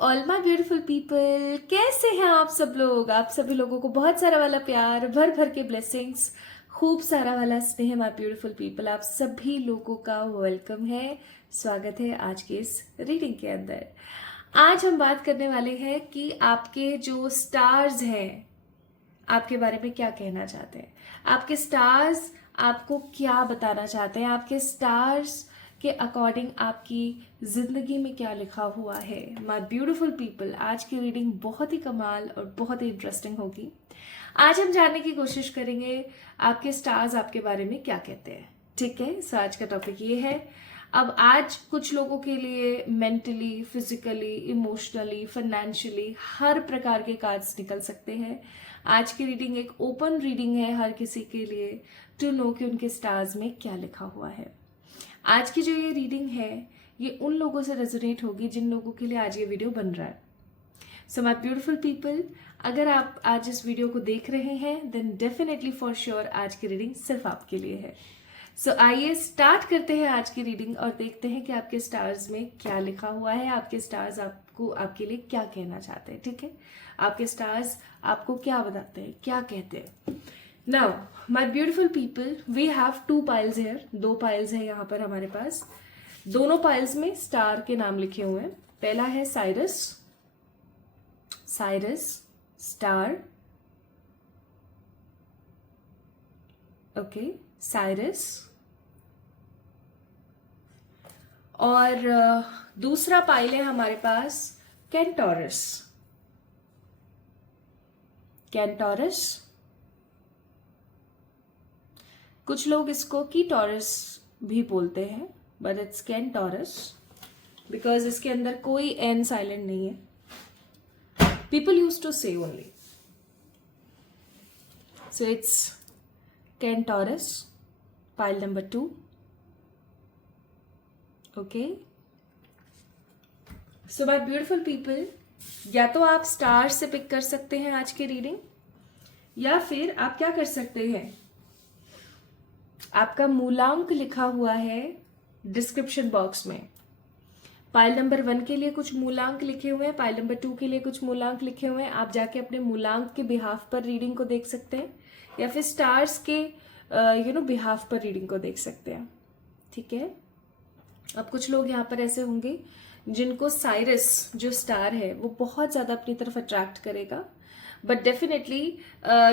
All my beautiful people, कैसे हैं आप सब लोग। आप सभी लोगों को बहुत सारा वाला प्यार, भर भर के ब्लेसिंग्स, खूब सारा वाला स्नेह। माय ब्यूटीफुल पीपल, आप सभी लोगों का वेलकम है, स्वागत है आज के इस रीडिंग के अंदर। आज हम बात करने वाले हैं कि आपके जो स्टार्स हैं आपके बारे में क्या कहना चाहते हैं। आपके स्टार्स आपको क्या बताना चाहते हैं। आपके स्टार्स के अकॉर्डिंग आपकी जिंदगी में क्या लिखा हुआ है। माय ब्यूटीफुल पीपल, आज की रीडिंग बहुत ही कमाल और बहुत ही इंटरेस्टिंग होगी। आज हम जानने की कोशिश करेंगे आपके स्टार्स आपके बारे में क्या कहते हैं। ठीक है, सो आज का टॉपिक ये है। अब आज कुछ लोगों के लिए मेंटली, फिजिकली, इमोशनली, फाइनेंशियली हर प्रकार के कार्ड्स निकल सकते हैं। आज की रीडिंग एक ओपन रीडिंग है हर किसी के लिए टू नो कि उनके स्टार्स में क्या लिखा हुआ है। आज की जो ये रीडिंग है ये उन लोगों से रेजोनेट होगी जिन लोगों के लिए आज ये वीडियो बन रहा है। सो माय ब्यूटीफुल पीपल, अगर आप आज इस वीडियो को देख रहे हैं देन डेफिनेटली फॉर श्योर आज की रीडिंग सिर्फ आपके लिए है। सो आइए स्टार्ट करते हैं आज की रीडिंग और देखते हैं कि आपके स्टार्स में क्या लिखा हुआ है। आपके स्टार्स आपको आपके लिए क्या कहना चाहते हैं। ठीक है, आपके स्टार्स आपको क्या बताते हैं, क्या कहते हैं। Now my beautiful people, we have two piles here. दो पाइल्स है यहाँ पर हमारे पास। दोनों पाइल्स में स्टार के नाम लिखे हुए हैं। पहला है Cyrus, Cyrus star, okay, Cyrus. और दूसरा पाइल है हमारे पास कैंटोरस, कैंटोरस। कुछ लोग इसको कीटोरस भी बोलते हैं बट इट्स कैंटोरस बिकॉज इसके अंदर कोई एन साइलेंट नहीं है। People use to say only, so it's Cantoras, pile number 2। Okay, so my beautiful people, या तो आप स्टार से पिक कर सकते हैं आज की रीडिंग, या फिर आप क्या कर सकते हैं, आपका मूलांक लिखा हुआ है डिस्क्रिप्शन बॉक्स में। पाइल नंबर 1 के लिए कुछ मूलांक लिखे हुए हैं, पाइल नंबर 2 के लिए कुछ मूलांक लिखे हुए हैं। आप जाके अपने मूलांक के बिहाफ पर रीडिंग को देख सकते हैं, या फिर स्टार्स के बिहाफ पर रीडिंग को देख सकते हैं। ठीक है, अब कुछ लोग यहाँ पर ऐसे होंगे जिनको साइरस जो स्टार है वो बहुत ज्यादा अपनी तरफ अट्रैक्ट करेगा, बट डेफिनेटली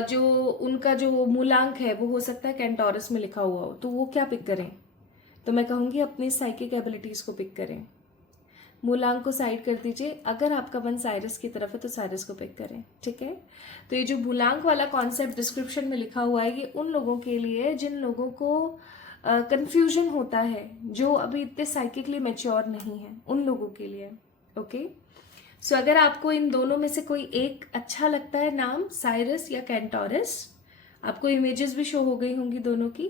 जो उनका जो मूलांक है वो हो सकता है कैंटोरस में लिखा हुआ हो। तो वो क्या पिक करें, तो मैं कहूंगी अपनी साइकिक एबिलिटीज को पिक करें। मूलांक को साइड कर दीजिए, अगर आपका मन साइरस की तरफ है तो साइरस को पिक करें। ठीक है, तो ये जो मूलांक वाला कॉन्सेप्ट डिस्क्रिप्शन में लिखा हुआ है ये उन लोगों के लिए जिन लोगों को कंफ्यूजन होता है, जो अभी इतने साइकिकली मैच्योर नहीं है, उन लोगों के लिए। ओके, सो अगर आपको इन दोनों में से कोई एक अच्छा लगता है नाम, साइरस या कैंटोरस, आपको इमेजेस भी शो हो गई होंगी दोनों की,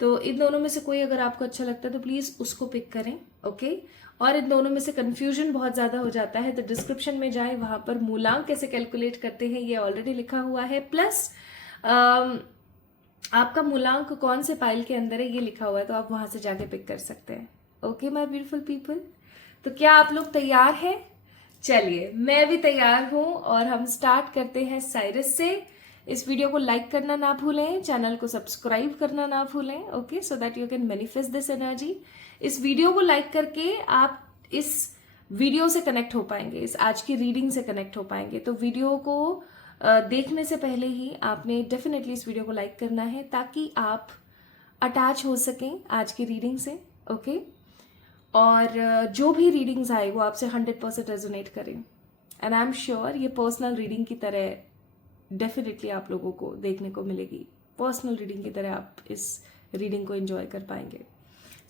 तो इन दोनों में से कोई अगर आपको अच्छा लगता है तो प्लीज उसको पिक करें। ओके, और इन दोनों में से कंफ्यूजन बहुत ज्यादा हो जाता है तो डिस्क्रिप्शन में जाए, वहां पर मूलांक कैसे कैलकुलेट करते हैं ये ऑलरेडी लिखा हुआ है, प्लस आपका मूलांक कौन से पाइल के अंदर है ये लिखा हुआ है, तो आप वहां से जाके पिक कर सकते हैं। ओके माय ब्यूटीफुल पीपल, तो क्या आप लोग तैयार हैं? चलिए, मैं भी तैयार हूं और हम स्टार्ट करते हैं साइरस से। इस वीडियो को लाइक करना ना भूलें, चैनल को सब्सक्राइब करना ना भूलें। Okay, so that you can manifest this energy. इस वीडियो को लाइक करके आप इस वीडियो से कनेक्ट हो पाएंगे, इस आज की रीडिंग से कनेक्ट हो पाएंगे। तो वीडियो को देखने से पहले ही आपने डेफिनेटली इस वीडियो को लाइक करना है ताकि आप अटैच हो सकें आज की रीडिंग से। ओके, और जो भी रीडिंग्स आए वो आपसे 100% रेजोनेट करें, एंड आई एम श्योर ये पर्सनल रीडिंग की तरह डेफिनेटली आप लोगों को देखने को मिलेगी। पर्सनल रीडिंग की तरह आप इस रीडिंग को एंजॉय कर पाएंगे।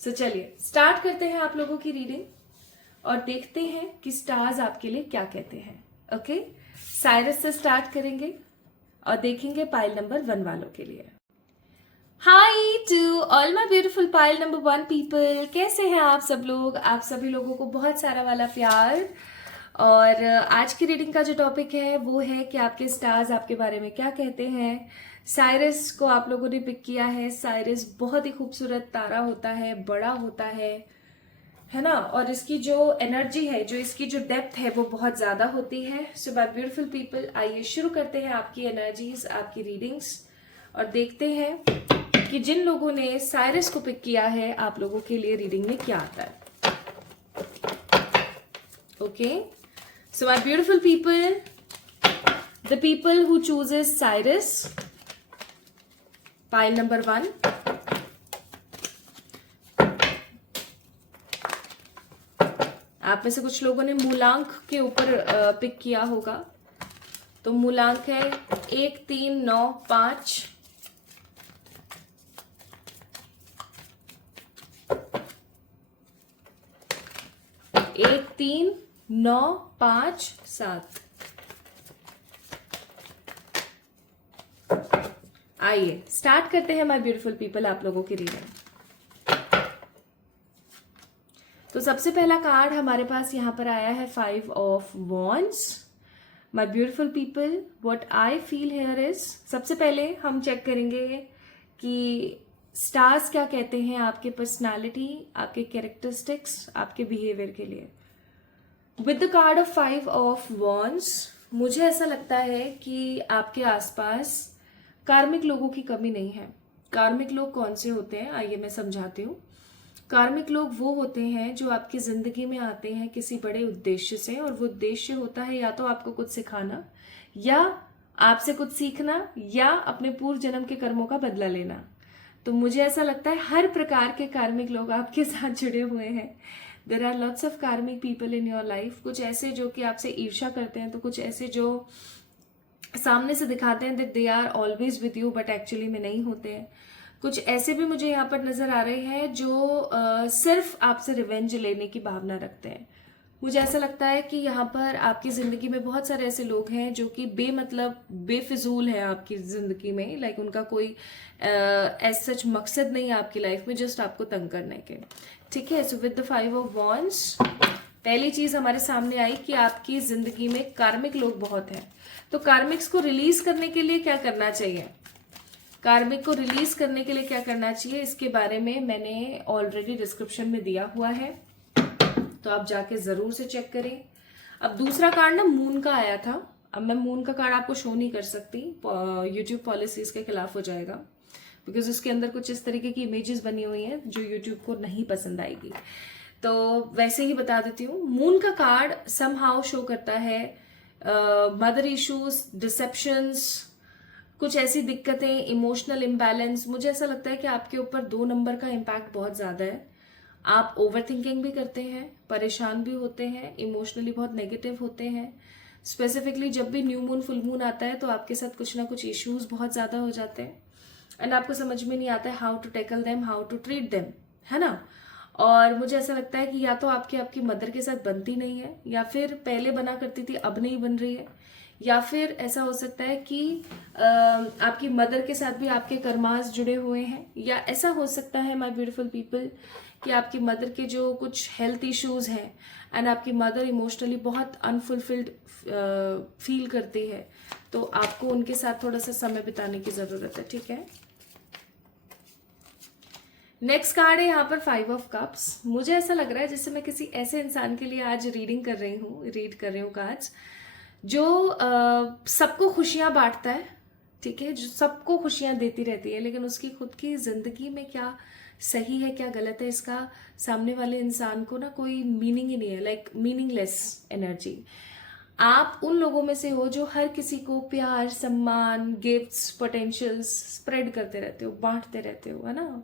सो चलिए स्टार्ट करते हैं आप लोगों की रीडिंग और देखते हैं कि स्टार्स आपके लिए क्या कहते हैं। ओके, साइरस से स्टार्ट करेंगे और देखेंगे पाइल नंबर 1 वालों के लिए। Hi to all my beautiful pile number 1 people, कैसे हैं आप सब लोग। आप सभी लोगों को बहुत सारा वाला प्यार। और आज की रीडिंग का जो टॉपिक है वो है कि आपके स्टार्स आपके बारे में क्या कहते हैं। साइरस को आप लोगों ने पिक किया है। साइरस बहुत ही खूबसूरत तारा होता है, बड़ा होता है, है ना, और इसकी जो एनर्जी है, जो इसकी जो डेप्थ है वो बहुत ज्यादा होती है। सो माय ब्यूटीफुल पीपल, आइए शुरू करते हैं आपकी एनर्जीज, आपकी रीडिंग्स, और देखते हैं कि जिन लोगों ने साइरस को पिक किया है आप लोगों के लिए रीडिंग में क्या आता है। Okay, so my beautiful people, the people who chooses Cyrus, pile number 1, आप में से कुछ लोगों ने मूलांक के ऊपर पिक किया होगा। तो मूलांक है 1, 3, 9, 5। एक, 3, 9, 5, 7। आइए स्टार्ट करते हैं माय ब्यूटीफुल पीपल आप लोगों की रीडिंग। तो सबसे पहला कार्ड हमारे पास यहाँ पर आया है 5 of wands. My beautiful people, what I feel here is, सबसे पहले हम चेक करेंगे कि स्टार्स क्या कहते हैं आपके पर्सनालिटी, आपके कैरेक्टरिस्टिक्स, आपके बिहेवियर के लिए। With the card of 5 of wands, मुझे ऐसा लगता है कि आपके आसपास कार्मिक लोगों की कमी नहीं है। कार्मिक लोग कौन से होते हैं, आइए मैं समझाती हूँ। कार्मिक लोग वो होते हैं जो आपकी जिंदगी में आते हैं किसी बड़े उद्देश्य से, और वो उद्देश्य होता है या तो आपको कुछ सिखाना, या आपसे कुछ सीखना, या अपने पूर्व जन्म के कर्मों का बदला लेना। तो मुझे ऐसा लगता है हर प्रकार के कार्मिक लोग आपके साथ जुड़े हुए हैं। There are lots of karmic people in your life. कुछ ऐसे जो कि आपसे ईर्ष्या करते हैं, तो कुछ ऐसे जो सामने से दिखाते हैं that they are always with you but actually में नहीं होते हैं। कुछ ऐसे भी मुझे यहाँ पर नजर आ रहे हैं जो सिर्फ आपसे रिवेंज लेने की भावना रखते हैं। मुझे ऐसा लगता है कि यहाँ पर आपकी जिंदगी में बहुत सारे ऐसे लोग हैं जो कि बेमतलब बेफिजूल है आपकी जिंदगी में, लाइक उनका कोई एज सच मकसद नहीं है आपकी लाइफ में, जस्ट आपको तंग करने के। ठीक है, so with the 5 of wands पहली चीज हमारे सामने आई कि आपकी जिंदगी में कार्मिक लोग बहुत हैं। तो कार्मिक्स को रिलीज करने के लिए क्या करना चाहिए, कार्मिक को रिलीज करने के लिए क्या करना चाहिए, इसके बारे में मैंने ऑलरेडी डिस्क्रिप्शन में दिया हुआ है, तो आप जाके जरूर से चेक करें। अब दूसरा कार्ड ना मून का आया था। अब मैं मून का कार्ड आपको शो नहीं कर सकती, यूट्यूब पॉलिसीज के खिलाफ हो जाएगा, बिकॉज उसके अंदर कुछ इस तरीके की इमेजेस बनी हुई हैं जो यूट्यूब को नहीं पसंद आएगी। तो वैसे ही बता देती हूँ, मून का कार्ड समहाउ शो करता है मदर इश्यूज, डिसेप्शंस, कुछ ऐसी दिक्कतें, इमोशनल इम्बैलेंस। मुझे ऐसा लगता है कि आपके ऊपर 2 नंबर का इम्पैक्ट बहुत ज्यादा है। आप ओवर थिंकिंग भी करते हैं, परेशान भी होते हैं, इमोशनली बहुत नेगेटिव होते हैं। स्पेसिफिकली जब भी न्यू मून फुल मून आता है तो आपके साथ कुछ ना कुछ इश्यूज बहुत ज्यादा हो जाते हैं, एंड आपको समझ में नहीं आता है how to tackle them, how to treat them, है ना। और मुझे ऐसा लगता है कि या तो आपकी मदर के साथ बनती नहीं है, या फिर पहले बना करती थी अब नहीं बन रही है, या फिर ऐसा हो सकता है कि आपकी मदर के साथ भी आपके कर्मास जुड़े हुए हैं, या ऐसा हो सकता है माय ब्यूटीफुल पीपल कि आपकी मदर के जो कुछ हेल्थ इश्यूज हैं एंड आपकी मदर इमोशनली बहुत अनफुलफिल्ड फील करती है, तो आपको उनके साथ थोड़ा सा समय बिताने की जरूरत है। ठीक है, नेक्स्ट कार्ड है यहाँ पर 5 ऑफ कप्स। मुझे ऐसा लग रहा है जैसे मैं किसी ऐसे इंसान के लिए आज रीड कर रही हूँ कार्ड्स जो सबको खुशियां बांटता है, ठीक है, जो सबको खुशियां देती रहती है, लेकिन उसकी खुद की जिंदगी में क्या सही है क्या गलत है इसका सामने वाले इंसान को ना कोई मीनिंग ही नहीं है, लाइक मीनिंगलेस एनर्जी। आप उन लोगों में से हो जो हर किसी को प्यार, सम्मान, गिफ्ट्स, पोटेंशियल्स स्प्रेड करते रहते हो, बांटते रहते हो, है ना,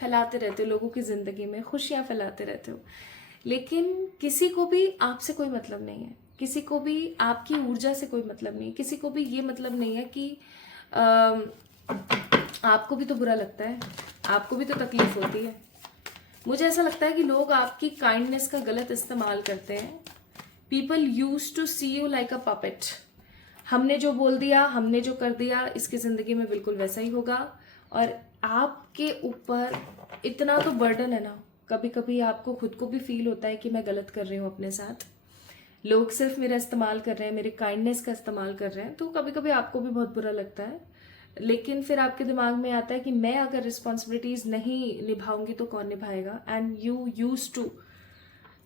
फैलाते रहते हो, लोगों की जिंदगी में खुशियां फैलाते रहते हो, लेकिन किसी को भी आपसे कोई मतलब नहीं है, किसी को भी आपकी ऊर्जा से कोई मतलब नहीं है, किसी को भी ये मतलब नहीं है कि आपको भी तो बुरा लगता है, आपको भी तो तकलीफ होती है। मुझे ऐसा लगता है कि लोग आपकी काइंडनेस का गलत इस्तेमाल करते हैं। People use to see you like a puppet. हमने जो बोल दिया, हमने जो कर दिया, इसकी जिंदगी में बिल्कुल वैसा ही होगा, और आपके ऊपर इतना तो बर्डन है ना, कभी कभी आपको खुद को भी फील होता है कि मैं गलत कर रही हूँ अपने साथ, लोग सिर्फ मेरा इस्तेमाल कर रहे हैं, मेरे काइंडनेस का इस्तेमाल कर रहे हैं, तो कभी कभी आपको भी बहुत बुरा लगता है। लेकिन फिर आपके दिमाग में आता है कि मैं अगर रिस्पॉन्सिबिलिटीज नहीं निभाऊंगी तो कौन निभाएगा, and you use to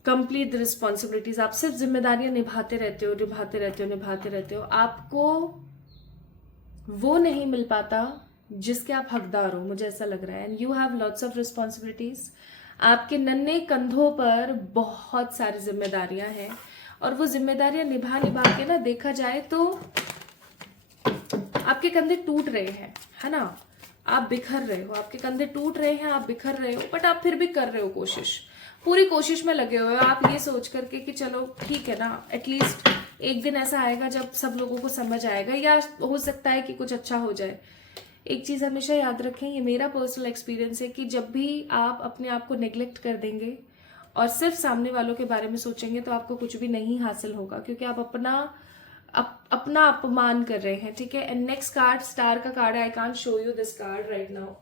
complete the responsibilities. आप सिर्फ जिम्मेदारियां निभाते रहते हो, निभाते रहते हो, निभाते रहते हो। आपको वो नहीं मिल पाता जिसके आप हकदार हो, मुझे ऐसा लग रहा है। And you have lots of responsibilities. आपके नन्हे कंधों पर बहुत सारी जिम्मेदारियां हैं, और वो जिम्मेदारियां निभा निभा के ना देखा जाए तो आपके कंधे टूट रहे हैं, है ना। आप बिखर रहे हो, आपके कंधे टूट रहे हैं, आप बिखर रहे हो, बट आप फिर भी कर रहे हो कोशिश, पूरी कोशिश में लगे हुए हो। आप ये सोच करके कि चलो ठीक है ना, एटलीस्ट एक दिन ऐसा आएगा जब सब लोगों को समझ आएगा, या हो सकता है कि कुछ अच्छा हो जाए। एक चीज हमेशा याद रखें, ये मेरा पर्सनल एक्सपीरियंस है कि जब भी आप अपने आप को नेग्लेक्ट कर देंगे और सिर्फ सामने वालों के बारे में सोचेंगे तो आपको कुछ भी नहीं हासिल होगा, क्योंकि आप अपना अपमान कर रहे हैं, ठीक है। एंड नेक्स्ट कार्ड स्टार का कार्ड है। I can't show you this card right now.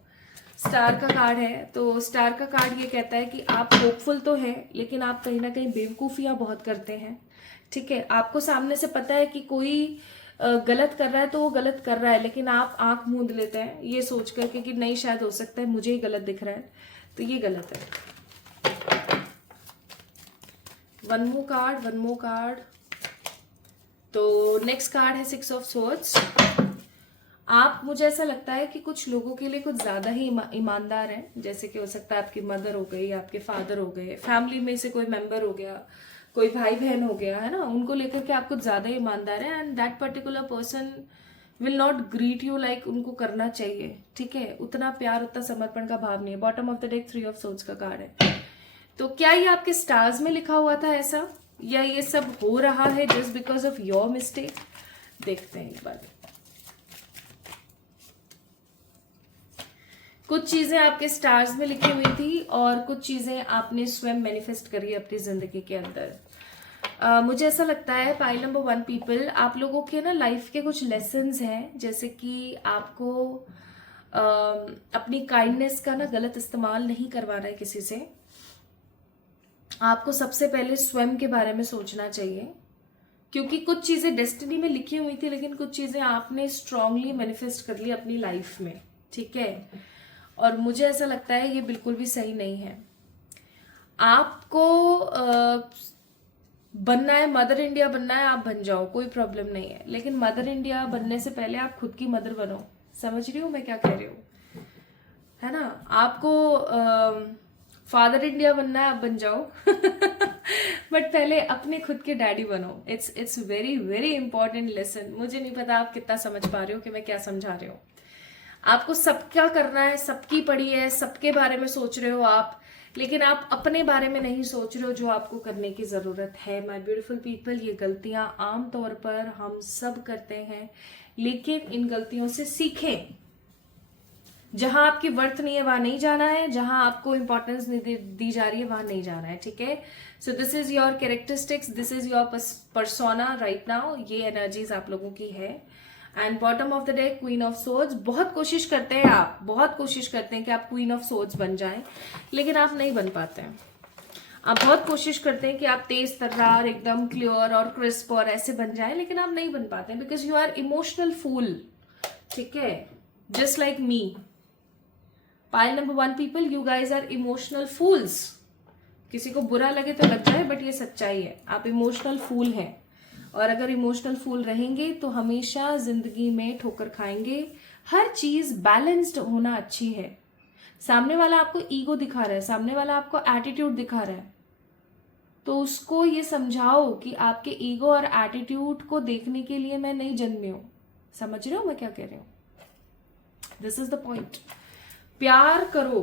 Star का कार्ड है, तो स्टार का कार्ड ये कहता है कि आप होपफुल तो हैं, लेकिन आप कहीं ना कहीं बेवकूफियां बहुत करते हैं, ठीक है। आपको सामने से पता है कि कोई गलत कर रहा है तो वो गलत कर रहा है, लेकिन आप आंख मूंद लेते हैं ये सोच करके कि नहीं, शायद हो सकता है मुझे ही गलत दिख रहा है, तो ये गलत है। One more card. तो नेक्स्ट कार्ड है 6 ऑफ सोर्ड्स। आप, मुझे ऐसा लगता है कि कुछ लोगों के लिए कुछ ज्यादा ही ईमानदार हैं, जैसे कि हो सकता है आपकी मदर हो गई, आपके फादर हो गए, फैमिली में से कोई मेंबर हो गया, कोई भाई बहन हो गया, है ना। उनको लेकर के आप कुछ ज्यादा ईमानदार है, and that particular person will not greet you like उनको करना चाहिए, ठीक है। उतना प्यार, उतना समर्पण का भाव नहीं है। Bottom of the deck 3 of swords का कार्ड है। तो क्या ये आपके स्टार्स में लिखा हुआ था ऐसा, या ये सब हो रहा है just because of your mistake? देखते हैं एक बार। कुछ चीजें आपके स्टार्स में लिखी हुई थी और कुछ चीजें आपने स्वयं मैनिफेस्ट करी अपनी जिंदगी के अंदर। मुझे ऐसा लगता है पाइल नंबर 1 पीपल, आप लोगों के ना लाइफ के कुछ लेसन्स हैं, जैसे कि आपको अपनी काइंडनेस का ना गलत इस्तेमाल नहीं करवाना है किसी से। आपको सबसे पहले स्वयं के बारे में सोचना चाहिए, क्योंकि कुछ चीजें डेस्टिनी में लिखी हुई थी, लेकिन कुछ चीजें आपने स्ट्रांगली मैनिफेस्ट कर ली अपनी लाइफ में, ठीक है। और मुझे ऐसा लगता है ये बिल्कुल भी सही नहीं है। आपको बनना है, मदर इंडिया बनना है, आप बन जाओ, कोई प्रॉब्लम नहीं है, लेकिन मदर इंडिया बनने से पहले आप खुद की मदर बनो। समझ रही हूँ मैं क्या कह रही हूँ, है ना। आपको फादर इंडिया बनना है, आप बन जाओ बट पहले अपने खुद के डैडी बनो। It's very very important lesson. मुझे नहीं पता आप कितना समझ पा रहे हो कि मैं क्या समझा रही हूँ। आपको सबका करना है, सबकी पड़ी है, सबके बारे में सोच रहे हो आप, लेकिन आप अपने बारे में नहीं सोच रहे हो जो आपको करने की जरूरत है। माय ब्यूटीफुल पीपल, ये गलतियां आम तौर पर हम सब करते हैं, लेकिन इन गलतियों से सीखें। जहां आपकी वर्थ नहीं है वहां नहीं जाना है, जहां आपको इंपॉर्टेंस नहीं दी जा रही है वहां नहीं जाना है, ठीक है। So this is your characteristics, this is your persona right now. ये एनर्जीज आप लोगों की है। And bottom of the day queen of swords. बहुत कोशिश करते हैं आप, बहुत कोशिश करते हैं कि आप क्वीन ऑफ सोर्ड्स बन जाएं, लेकिन आप नहीं बन पाते हैं। आप बहुत कोशिश करते हैं कि आप तेज तर्रार, एकदम क्लियर और क्रिस्प और ऐसे बन जाएं, लेकिन आप नहीं बन पाते हैं, because you are emotional fool, ठीक है। Just like me. Pile number 1 people, you guys are emotional fools. किसी को बुरा लगे तो लग जाए, बट ये सच्चाई है, आप इमोशनल फूल हैं। और अगर इमोशनल फूल रहेंगे तो हमेशा जिंदगी में ठोकर खाएंगे। हर चीज बैलेंस्ड होना अच्छी है। सामने वाला आपको ईगो दिखा रहा है, सामने वाला आपको एटीट्यूड दिखा रहा है, तो उसको ये समझाओ कि आपके ईगो और एटीट्यूड को देखने के लिए मैं नहीं जन्मी हूं। समझ रहे हो मैं क्या कह रही हूं? This is the point. प्यार करो,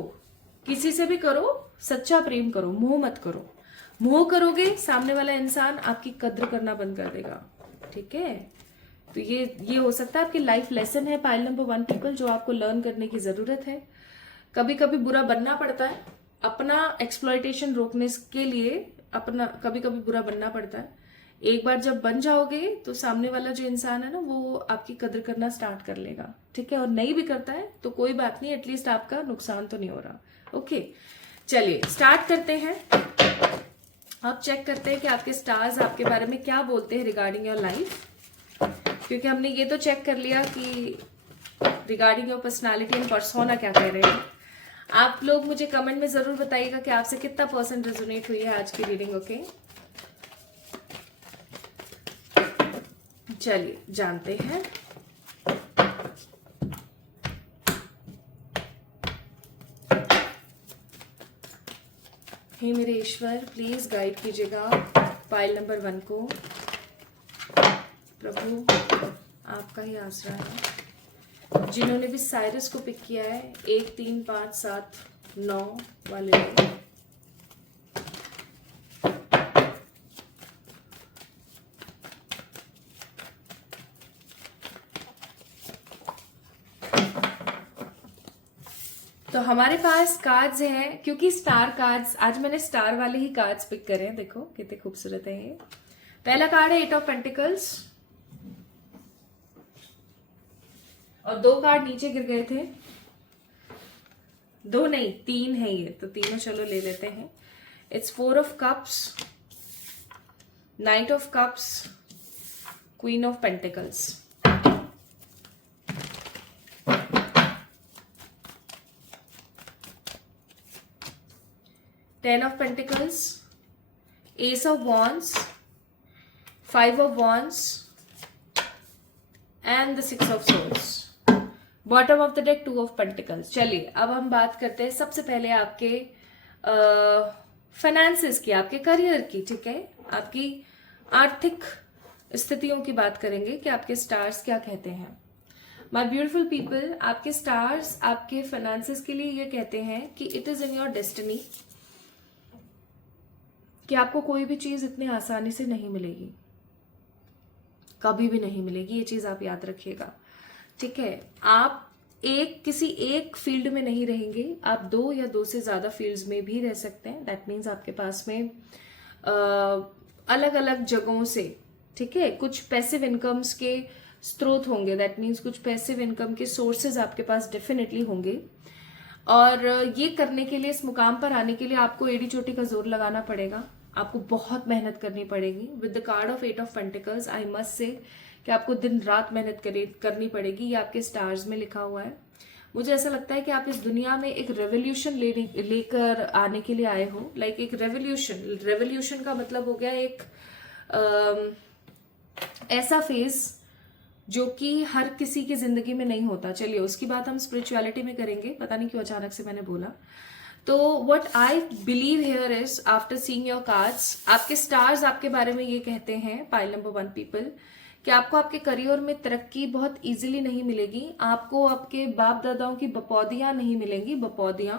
किसी से भी करो, सच्चा प्रेम करो, मोह मत करो। मोह करोगे सामने वाला इंसान आपकी कद्र करना बंद कर देगा, ठीक है। तो ये हो सकता है आपकी लाइफ लेसन है पाइल नंबर 1 पीपल, जो आपको लर्न करने की जरूरत है। कभी कभी बुरा बनना पड़ता है, अपना एक्सप्लॉयटेशन रोकने के लिए अपना कभी कभी बुरा बनना पड़ता है। एक बार जब बन जाओगे तो सामने वाला जो इंसान है ना, वो आपकी कद्र करना स्टार्ट कर लेगा, ठीक है। और नहीं भी करता है तो कोई बात नहीं, एटलीस्ट आपका नुकसान तो नहीं हो रहा। ओके, चलिए स्टार्ट करते हैं। आप चेक करते हैं कि आपके स्टार्स आपके बारे में क्या बोलते हैं रिगार्डिंग योर लाइफ, क्योंकि हमने ये तो चेक कर लिया कि regarding your personality and persona क्या कह रहे हैं। आप लोग मुझे कमेंट में जरूर बताइएगा कि आपसे कितना % रेजोनेट हुई है आज की रीडिंग। ओके, चलिए जानते हैं। हे मेरे ईश्वर, प्लीज गाइड कीजिएगा पाइल नंबर 1 को। प्रभु आपका ही आसरा है। जिन्होंने भी साइरस को पिक किया है, 1 3 5 7 9 वाले लोग, तो हमारे पास कार्ड्स हैं, क्योंकि स्टार कार्ड्स, आज मैंने स्टार वाले ही कार्ड्स पिक करे हैं। देखो कितने खूबसूरत है ये। पहला कार्ड है 8 ऑफ पेंटिकल्स, और 2 कार्ड नीचे गिर गए थे, 2 नहीं 3 है ये, तो तीनों चलो ले लेते हैं। It's 4 of cups, night of cups, queen of pentacles. 10 of Pentacles, Ace of Wands, 5 of Wands and the 6 of Swords. Bottom of the deck 2 of Pentacles. चलिए अब हम बात करते हैं सबसे पहले आपके फाइनेंसेस की, आपके करियर की, ठीक है, आपकी आर्थिक स्थितियों की बात करेंगे कि आपके स्टार्स क्या कहते हैं। माय ब्यूटीफुल पीपल, आपके स्टार्स आपके फाइनेंसेस के लिए ये कहते हैं कि it is in your destiny कि आपको कोई भी चीज इतनी आसानी से नहीं मिलेगी, कभी भी नहीं मिलेगी, ये चीज आप याद रखिएगा, ठीक है। आप किसी एक फील्ड में नहीं रहेंगे, आप 2 या 2 से ज्यादा फील्ड्स में भी रह सकते हैं। दैट मीन्स आपके पास में अलग अलग जगहों से, ठीक है, कुछ पैसिव इनकम्स के स्रोत होंगे। दैट मीन्स कुछ पैसिव इनकम के सोर्सेज आपके पास डेफिनेटली होंगे, और ये करने के लिए, इस मुकाम पर आने के लिए आपको एड़ी चोटी का जोर लगाना पड़ेगा, आपको बहुत मेहनत करनी पड़ेगी। With the card of 8 of pentacles I must से कि आपको दिन रात मेहनत करनी पड़ेगी, ये आपके स्टार्स में लिखा हुआ है। मुझे ऐसा लगता है कि आप इस दुनिया में एक रेवोल्यूशन लेकर आने के लिए आए हो। लाइक एक रेवोल्यूशन का मतलब हो गया एक ऐसा फेज जो कि हर किसी की जिंदगी में नहीं होता। चलिए उसकी बात हम स्पिरिचुअलिटी में करेंगे, पता नहीं क्यों अचानक से मैंने बोला। तो what I believe here is, after seeing your cards, आपके स्टार्स आपके बारे में ये कहते हैं, पाइल नंबर 1 पीपल, कि आपको आपके करियर में तरक्की बहुत इजीली नहीं मिलेगी, आपको आपके बाप दादाओं की बपौदियां नहीं मिलेंगी, बपौदियां,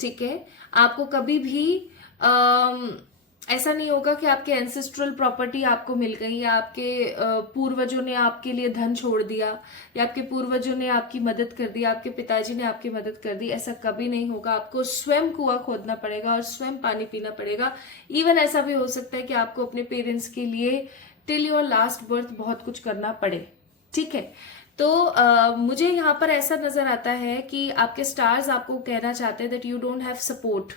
ठीक है। आपको कभी भी ऐसा नहीं होगा कि आपके एंसेस्ट्रल प्रॉपर्टी आपको मिल गई, या आपके पूर्वजों ने आपके लिए धन छोड़ दिया, या आपके पूर्वजों ने आपकी मदद कर दी, आपके पिताजी ने आपकी मदद कर दी। ऐसा कभी नहीं होगा। आपको स्वयं कुआं खोदना पड़ेगा और स्वयं पानी पीना पड़ेगा। इवन ऐसा भी हो सकता है कि आपको अपने पेरेंट्स के लिए टिल योर लास्ट बर्थ बहुत कुछ करना पड़े, ठीक है। तो मुझे यहाँ पर ऐसा नजर आता है कि आपके स्टार्स आपको कहना चाहते हैं that you don't have support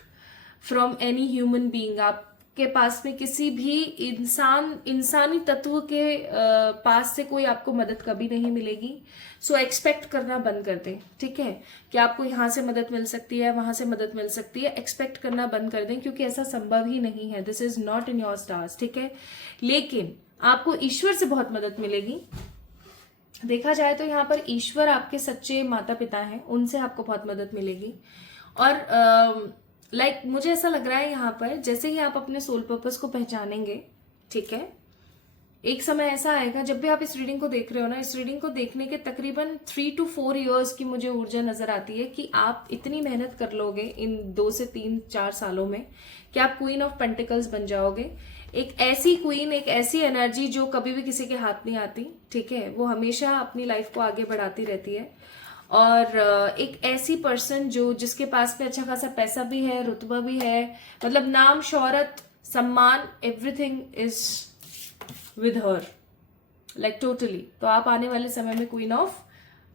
from any human being. आपके पास में किसी भी इंसानी तत्व के पास से कोई आपको मदद कभी नहीं मिलेगी। सो एक्सपेक्ट करना बंद कर दें, ठीक है, कि आपको यहाँ से मदद मिल सकती है, वहां से मदद मिल सकती है। एक्सपेक्ट करना बंद कर दें, क्योंकि ऐसा संभव ही नहीं है। This is not in your stars, ठीक है। लेकिन आपको ईश्वर से बहुत मदद मिलेगी। देखा जाए तो यहाँ पर ईश्वर आपके सच्चे माता पिता हैं, उनसे आपको बहुत मदद मिलेगी। और लाइक मुझे ऐसा लग रहा है यहाँ पर जैसे ही आप अपने सोल पर्पस को पहचानेंगे, ठीक है, एक समय ऐसा आएगा, जब भी आप इस रीडिंग को देख रहे हो ना, इस रीडिंग को देखने के तकरीबन 3 to 4 years की मुझे ऊर्जा नजर आती है कि आप इतनी मेहनत कर लोगे इन 2 से 3-4 सालों में कि आप क्वीन ऑफ पेंटिकल्स बन जाओगे। एक ऐसी क्वीन, एक ऐसी एनर्जी जो कभी भी किसी के हाथ नहीं आती, ठीक है, वो हमेशा अपनी लाइफ को आगे बढ़ाती रहती है। और एक ऐसी पर्सन जिसके पास में अच्छा खासा पैसा भी है, रुतबा भी है, मतलब नाम, शोहरत, सम्मान, everything is with her, like totally. तो आप आने वाले समय में क्वीन ऑफ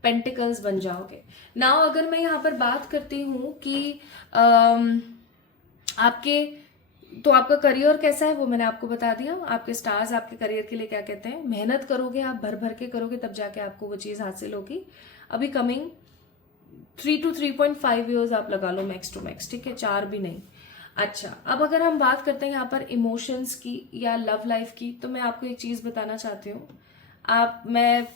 पेंटिकल्स बन जाओगे। नाउ अगर मैं यहाँ पर बात करती हूँ कि आपका करियर कैसा है, वो मैंने आपको बता दिया। आपके स्टार्स आपके करियर के लिए क्या कहते हैं, मेहनत करोगे, आप भर भर के करोगे, तब जाके आपको वो चीज हासिल होगी। अभी कमिंग 3 to 3.5 ईयर्स आप लगा लो मैक्स टू मैक्स, ठीक है, 4 भी नहीं। अच्छा, अब अगर हम बात करते हैं यहाँ पर इमोशंस की या लव लाइफ की, तो मैं आपको एक चीज बताना चाहती हूँ। मैं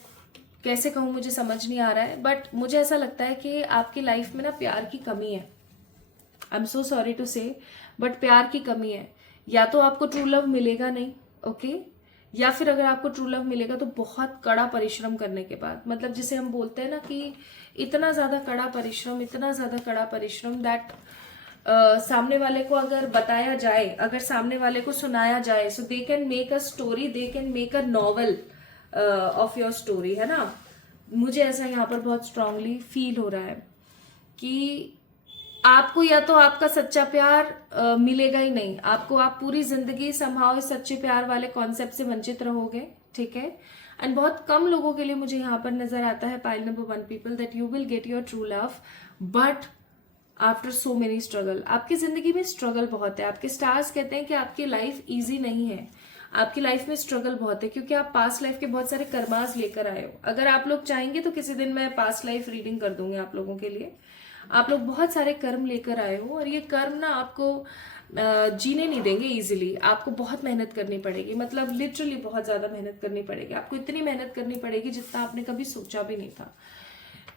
कैसे कहूँ, मुझे समझ नहीं आ रहा है, बट मुझे ऐसा लगता है कि आपकी लाइफ में ना प्यार की कमी है। I am so sorry to say, but प्यार की कमी है। या तो आपको ट्रू लव मिलेगा नहीं, ओके, या फिर अगर आपको ट्रू लव मिलेगा तो बहुत कड़ा परिश्रम करने के बाद, मतलब जिसे हम बोलते हैं ना कि इतना ज्यादा कड़ा परिश्रम, इतना ज्यादा कड़ा परिश्रम दैट सामने वाले को अगर बताया जाए, अगर सामने वाले को सुनाया जाए, so they can make a story, they can make a novel of your story, है ना। मुझे ऐसा यहाँ पर बहुत स्ट्रांगली फील हो रहा है कि आपको या तो आपका सच्चा प्यार मिलेगा ही नहीं आपको, आप पूरी जिंदगी समहाउ इस सच्चे प्यार वाले कॉन्सेप्ट से वंचित रहोगे, ठीक है। एंड बहुत कम लोगों के लिए मुझे यहाँ पर नजर आता है, pile number 1 people, that you will get your true love but after so many struggle. आपकी जिंदगी में स्ट्रगल बहुत है। आपके स्टार्स कहते हैं कि आपकी लाइफ इजी नहीं है, आपकी लाइफ में स्ट्रगल बहुत है, क्योंकि आप पास्ट लाइफ के बहुत सारे कर्मास लेकर आए हो। अगर आप लोग चाहेंगे तो किसी दिन मैं पास्ट लाइफ रीडिंग कर दूंगी आप लोगों के लिए। आप लोग बहुत सारे कर्म लेकर आए हो और ये कर्म ना आपको जीने नहीं देंगे इजीली। आपको बहुत मेहनत करनी पड़ेगी, मतलब लिटरली बहुत ज्यादा मेहनत करनी पड़ेगी। आपको इतनी मेहनत करनी पड़ेगी जितना आपने कभी सोचा भी नहीं था।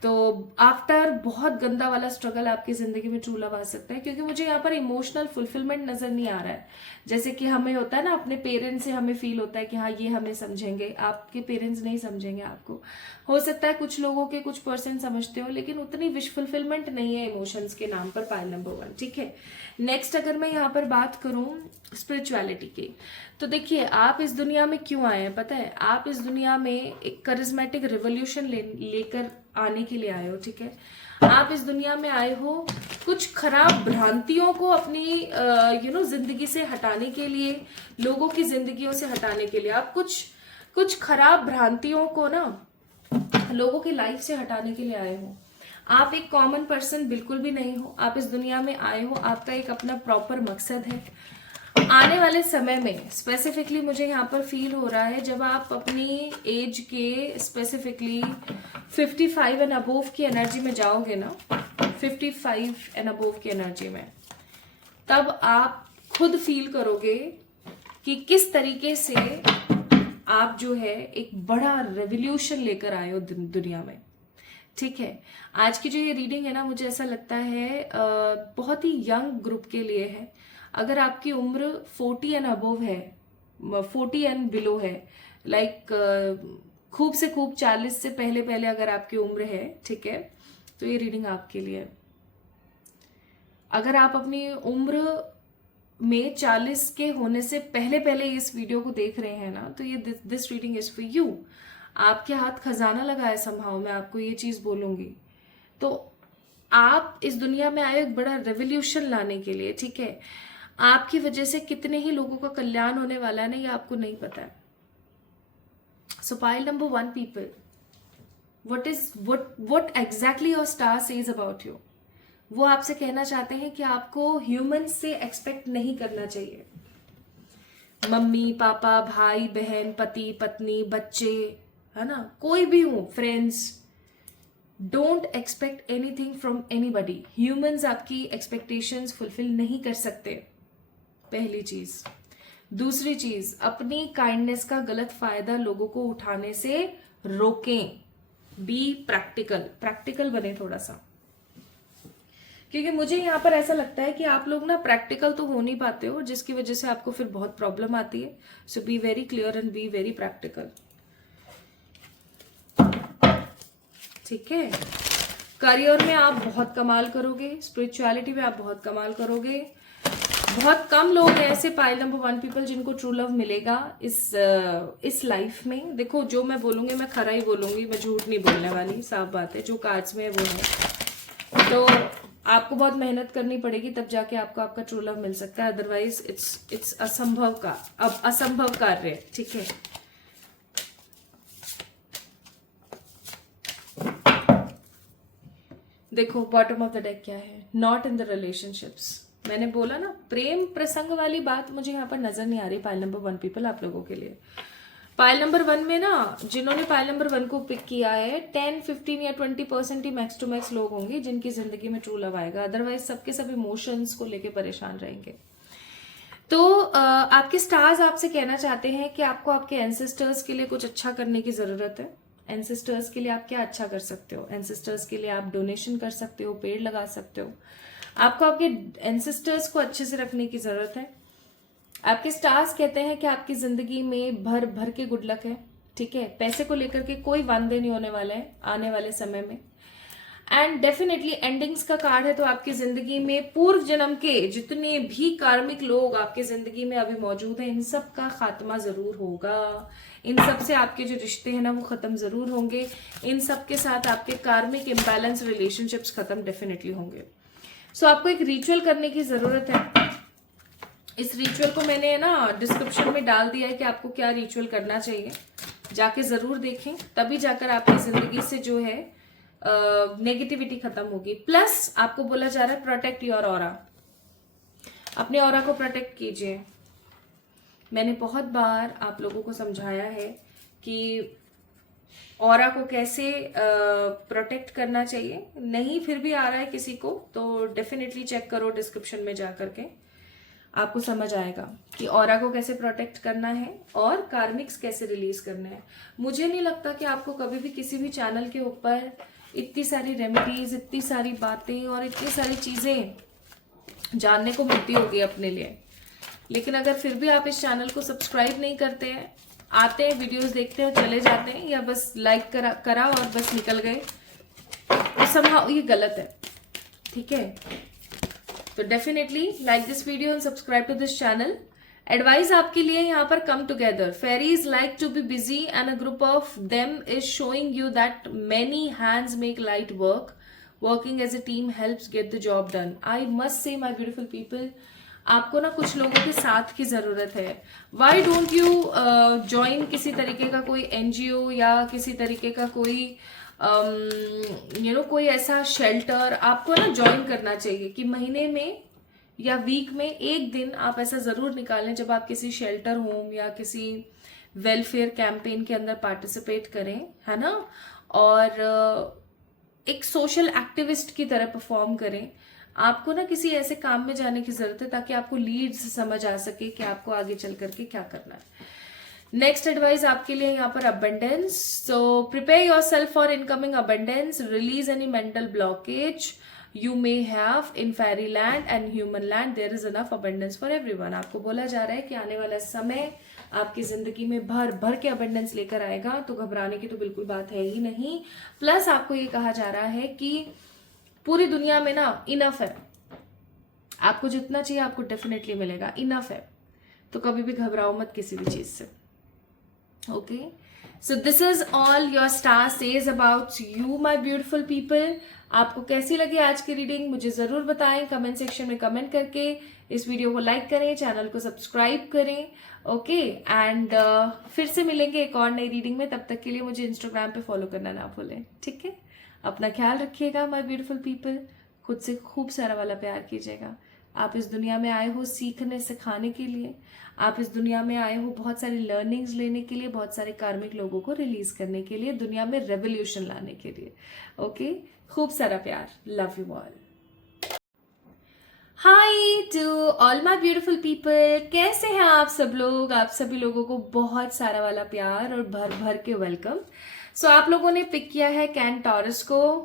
तो आफ्टर बहुत गंदा वाला स्ट्रगल आपकी जिंदगी में ट्रू लव आ सकता है, क्योंकि मुझे यहाँ पर इमोशनल फुलफिलमेंट नजर नहीं आ रहा है। जैसे कि हमें होता है ना, अपने पेरेंट्स से हमें फील होता है कि हाँ ये हमें समझेंगे, आपके पेरेंट्स नहीं समझेंगे आपको। हो सकता है कुछ लोगों के कुछ परसेंट समझते हो, लेकिन उतनी विश फुलफिलमेंट नहीं है इमोशंस के नाम पर, पाइल नंबर 1, ठीक है। नेक्स्ट अगर मैं यहाँ पर बात करूं स्पिरिचुअलिटी की, तो देखिए आप इस दुनिया में क्यों आए हैं पता है। आप इस दुनिया में एक करिज्मेटिक रिवोल्यूशन लेकर आने के लिए आए हो, ठीक है। आप इस दुनिया में आए हो कुछ खराब भ्रांतियों को अपनी जिंदगी से हटाने के लिए, लोगों की जिंदगियों से हटाने के लिए। आप कुछ खराब भ्रांतियों को ना लोगों की लाइफ से हटाने के लिए आए हो। आप एक कॉमन पर्सन बिल्कुल भी नहीं हो। आप इस दुनिया में आए हो, आपका एक अपना प्रॉपर मकसद है। आने वाले समय में स्पेसिफिकली मुझे यहाँ पर फील हो रहा है, जब आप अपनी एज के स्पेसिफिकली 55 एंड अबोव की एनर्जी में जाओगे ना, 55 एंड अबोव की एनर्जी में, तब आप खुद फील करोगे कि किस तरीके से आप जो है एक बड़ा रेवोल्यूशन लेकर आए हो दुनिया में, ठीक है। आज की जो ये रीडिंग है ना, मुझे ऐसा लगता है बहुत ही यंग ग्रुप के लिए है। अगर आपकी उम्र 40 एंड अबोव है, 40 एंड बिलो है, लाइक खूब से खूब 40 से पहले पहले अगर आपकी उम्र है, ठीक है, तो ये रीडिंग आपके लिए। अगर आप अपनी उम्र में 40 के होने से पहले पहले इस वीडियो को देख रहे हैं ना, तो ये this reading is for you. आपके हाथ खजाना लगा है संभाव, मैं आपको ये चीज बोलूंगी। तो आप इस दुनिया में आए एक बड़ा रेवोल्यूशन लाने के लिए, ठीक है। आपकी वजह से कितने ही लोगों का कल्याण होने वाला है ना, ये आपको नहीं पता है। सो pile number 1 people, what exactly your star says about you, वो आपसे कहना चाहते हैं कि आपको ह्यूमन से एक्सपेक्ट नहीं करना चाहिए। मम्मी पापा, भाई बहन, पति पत्नी, बच्चे, है ना, कोई भी हो, friends, don't expect anything from anybody. Humans आपकी एक्सपेक्टेशंस फुलफिल नहीं कर सकते, पहली चीज। दूसरी चीज, अपनी काइंडनेस का गलत फायदा लोगों को उठाने से रोकें। बी प्रैक्टिकल बने थोड़ा सा, क्योंकि मुझे यहाँ पर ऐसा लगता है कि आप लोग ना प्रैक्टिकल तो हो नहीं पाते हो, जिसकी वजह से आपको फिर बहुत प्रॉब्लम आती है। So be very clear and be very practical, ठीक है। करियर में आप बहुत कमाल करोगे, स्पिरिचुअलिटी में आप बहुत कमाल करोगे। बहुत कम लोग हैं ऐसे पाइल नंबर 1 पीपल जिनको ट्रू लव मिलेगा इस लाइफ में। देखो जो मैं बोलूंगी मैं खरा ही बोलूंगी, मैं झूठ नहीं बोलने वाली, साफ बात है। जो कार्ड्स में है वो है। तो आपको बहुत मेहनत करनी पड़ेगी, तब जाके आपको आपका ट्रू लव मिल सकता है, अदरवाइज इट्स असंभव कार्य, ठीक है। देखो बॉटम ऑफ द डेक क्या है, नॉट इन द रिलेशनशिप्स। मैंने बोला ना, प्रेम प्रसंग वाली बात मुझे यहाँ पर नजर नहीं आ रही पाइल नंबर 1 पीपल आप लोगों के लिए। पाइल नंबर 1 में ना, जिन्होंने पाइल नंबर 1 को पिक किया है, 10, 15 या 20% ही मैक्स टू मैक्स लोग होंगे जिनकी जिंदगी में ट्रू लव आएगा। अदरवाइज सबके सब इमोशंस को लेके परेशान रहेंगे। तो आपके स्टार्स आपसे कहना चाहते हैं कि आपको आपके एंसेस्टर्स के लिए कुछ अच्छा करने की जरूरत है। एंसेस्टर्स के लिए आप क्या अच्छा कर सकते हो? एंसेस्टर्स के लिए आप डोनेशन कर सकते हो, पेड़ लगा सकते हो। आपको आपके एंसेस्टर्स को अच्छे से रखने की जरूरत है। आपके स्टार्स कहते हैं कि आपकी जिंदगी में भर भर के गुड लक है, ठीक है। पैसे को लेकर के कोई वादे नहीं होने वाला है आने वाले समय में। एंड डेफिनेटली एंडिंग्स का कार्ड है, तो आपकी जिंदगी में पूर्व जन्म के जितने भी कार्मिक लोग आपके जिंदगी में अभी मौजूद हैं, इन सब का खात्मा जरूर होगा। इन सब से आपके जो रिश्ते हैं ना, वो खत्म जरूर होंगे। इन सब के साथ आपके कार्मिक इम्बैलेंस रिलेशनशिप्स खत्म डेफिनेटली होंगे। सो आपको एक रिचुअल करने की जरूरत है। इस रिचुअल को मैंने ना डिस्क्रिप्शन में डाल दिया है कि आपको क्या रिचुअल करना चाहिए, जाके जरूर देखें, तभी जाकर आपकी जिंदगी से जो है नेगेटिविटी खत्म होगी। प्लस आपको बोला जा रहा है प्रोटेक्ट योर ऑरा, अपने ऑरा को प्रोटेक्ट कीजिए। मैंने बहुत बार आप लोगों को समझाया है कि ऑरा को कैसे प्रोटेक्ट करना चाहिए। नहीं फिर भी आ रहा है किसी को, तो डेफिनेटली चेक करो डिस्क्रिप्शन में जा करके, आपको समझ आएगा कि ऑरा को कैसे प्रोटेक्ट करना है और कार्मिक्स कैसे रिलीज करना है। मुझे नहीं लगता कि आपको कभी भी किसी भी चैनल के ऊपर इतनी सारी रेमेडीज, इतनी सारी बातें और इतनी सारी चीजें जानने को मिलती होगी अपने लिए। लेकिन अगर फिर भी आप इस चैनल को सब्सक्राइब नहीं करते हैं, आते हैं वीडियोस देखते हैं और चले जाते हैं, या बस लाइक करा और बस निकल गए, तो समहाउ ये गलत है, ठीक है। तो definitely like this video and subscribe to this channel. Advice आपके लिए यहाँ पर come together, fairies like to be busy and a group of them is showing you that many hands make light work, working as a team helps get the job done. I must say my beautiful people, आपको ना कुछ लोगों के साथ की जरूरत है। Why don't you join किसी तरीके का कोई एनजीओ या किसी तरीके का कोई कोई ऐसा शेल्टर आपको ना ज्वाइन करना चाहिए कि महीने में या वीक में एक दिन आप ऐसा जरूर निकालें जब आप किसी शेल्टर होम या किसी वेलफेयर कैंपेन के अंदर पार्टिसिपेट करें, है ना। और एक सोशल एक्टिविस्ट की तरह परफॉर्म करें। आपको ना किसी ऐसे काम में जाने की जरूरत है ताकि आपको लीड्स समझ आ सके कि आपको आगे चल करके क्या करना है। नेक्स्ट एडवाइस आपके लिए यहाँ पर abundance. So prepare yourself for incoming abundance, release any mental blockage you may have in fairy land and human land, there is enough abundance for everyone. आपको बोला जा रहा है कि आने वाला समय आपकी जिंदगी में भर भर के अबंडेंस लेकर आएगा, तो घबराने की तो बिल्कुल बात है ही नहीं। प्लस आपको ये कहा जा रहा है कि पूरी दुनिया में ना इनफ है, आपको जितना चाहिए आपको डेफिनेटली मिलेगा, इनफ है। तो कभी भी घबराओ मत किसी भी चीज से, okay. So this is all your star says about you my beautiful people. आपको कैसी लगी आज की रीडिंग मुझे जरूर बताएं कमेंट सेक्शन में कमेंट करके। इस वीडियो को लाइक करें, चैनल को सब्सक्राइब करें, ओके। एंड फिर से मिलेंगे एक और नई रीडिंग में। तब तक के लिए मुझे इंस्टाग्राम पे फॉलो करना ना भूलें, ठीक है। अपना ख्याल रखिएगा माय ब्यूटीफुल पीपल। खुद से खूब सारा वाला प्यार कीजिएगा। आप इस दुनिया में आए हो सीखने सिखाने के लिए, आप इस दुनिया में आए हो बहुत सारी लर्निंग्स लेने के लिए, बहुत सारे कार्मिक लोगों को रिलीज करने के लिए, दुनिया में रेवोल्यूशन लाने के लिए, ओके। खूब सारा प्यार, love you all. Hi to all my beautiful people, कैसे हैं आप सब लोग? आप सभी लोगों को बहुत सारा वाला प्यार और भर भर के वेलकम। सो आप लोगों ने पिक किया है कैंटोरस को।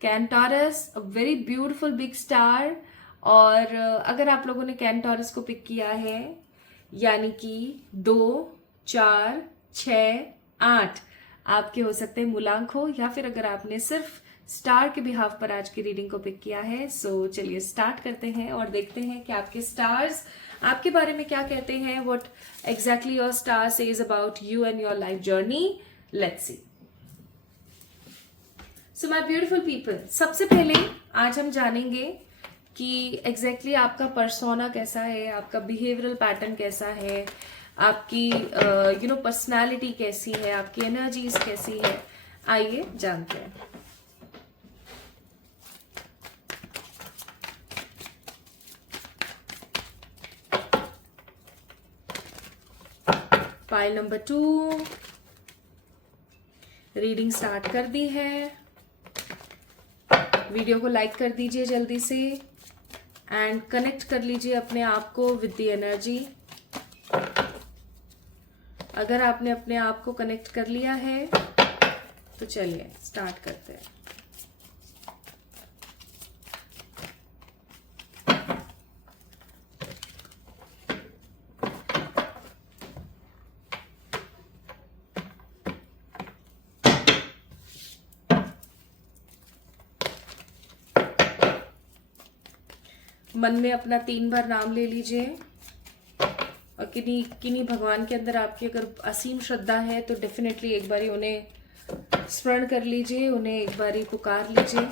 Cantoras a very beautiful big star. और अगर आप लोगों ने कैंटोरस को पिक किया है, यानी कि 2, 4, 6, 8 आपके हो सकते हैं मूलांक हो, या फिर अगर आपने सिर्फ स्टार के बिहाफ पर आज की रीडिंग को पिक किया है। सो चलिए स्टार्ट करते हैं और देखते हैं कि आपके स्टार्स आपके बारे में क्या कहते हैं। What exactly your star says about you and your life journey, let's see. So my beautiful people, सबसे पहले आज हम जानेंगे कि एग्जैक्टली आपका पर्सोना कैसा है, आपका बिहेवियरल पैटर्न कैसा है, आपकी पर्सनालिटी कैसी है, आपकी एनर्जीज कैसी है। आइए जानते हैं। पाइल नंबर 2, रीडिंग स्टार्ट कर दी है। वीडियो को लाइक कर दीजिए जल्दी से एंड कनेक्ट कर लीजिए अपने आप को विद द एनर्जी। अगर आपने अपने आप को कनेक्ट कर लिया है तो चलिए स्टार्ट करते हैं। मन में अपना 3 बार नाम ले लीजिए और किन्हीं भगवान के अंदर आपकी अगर असीम श्रद्धा है तो डेफिनेटली एक बारी उन्हें स्मरण कर लीजिए, उन्हें एक बारी पुकार लीजिए।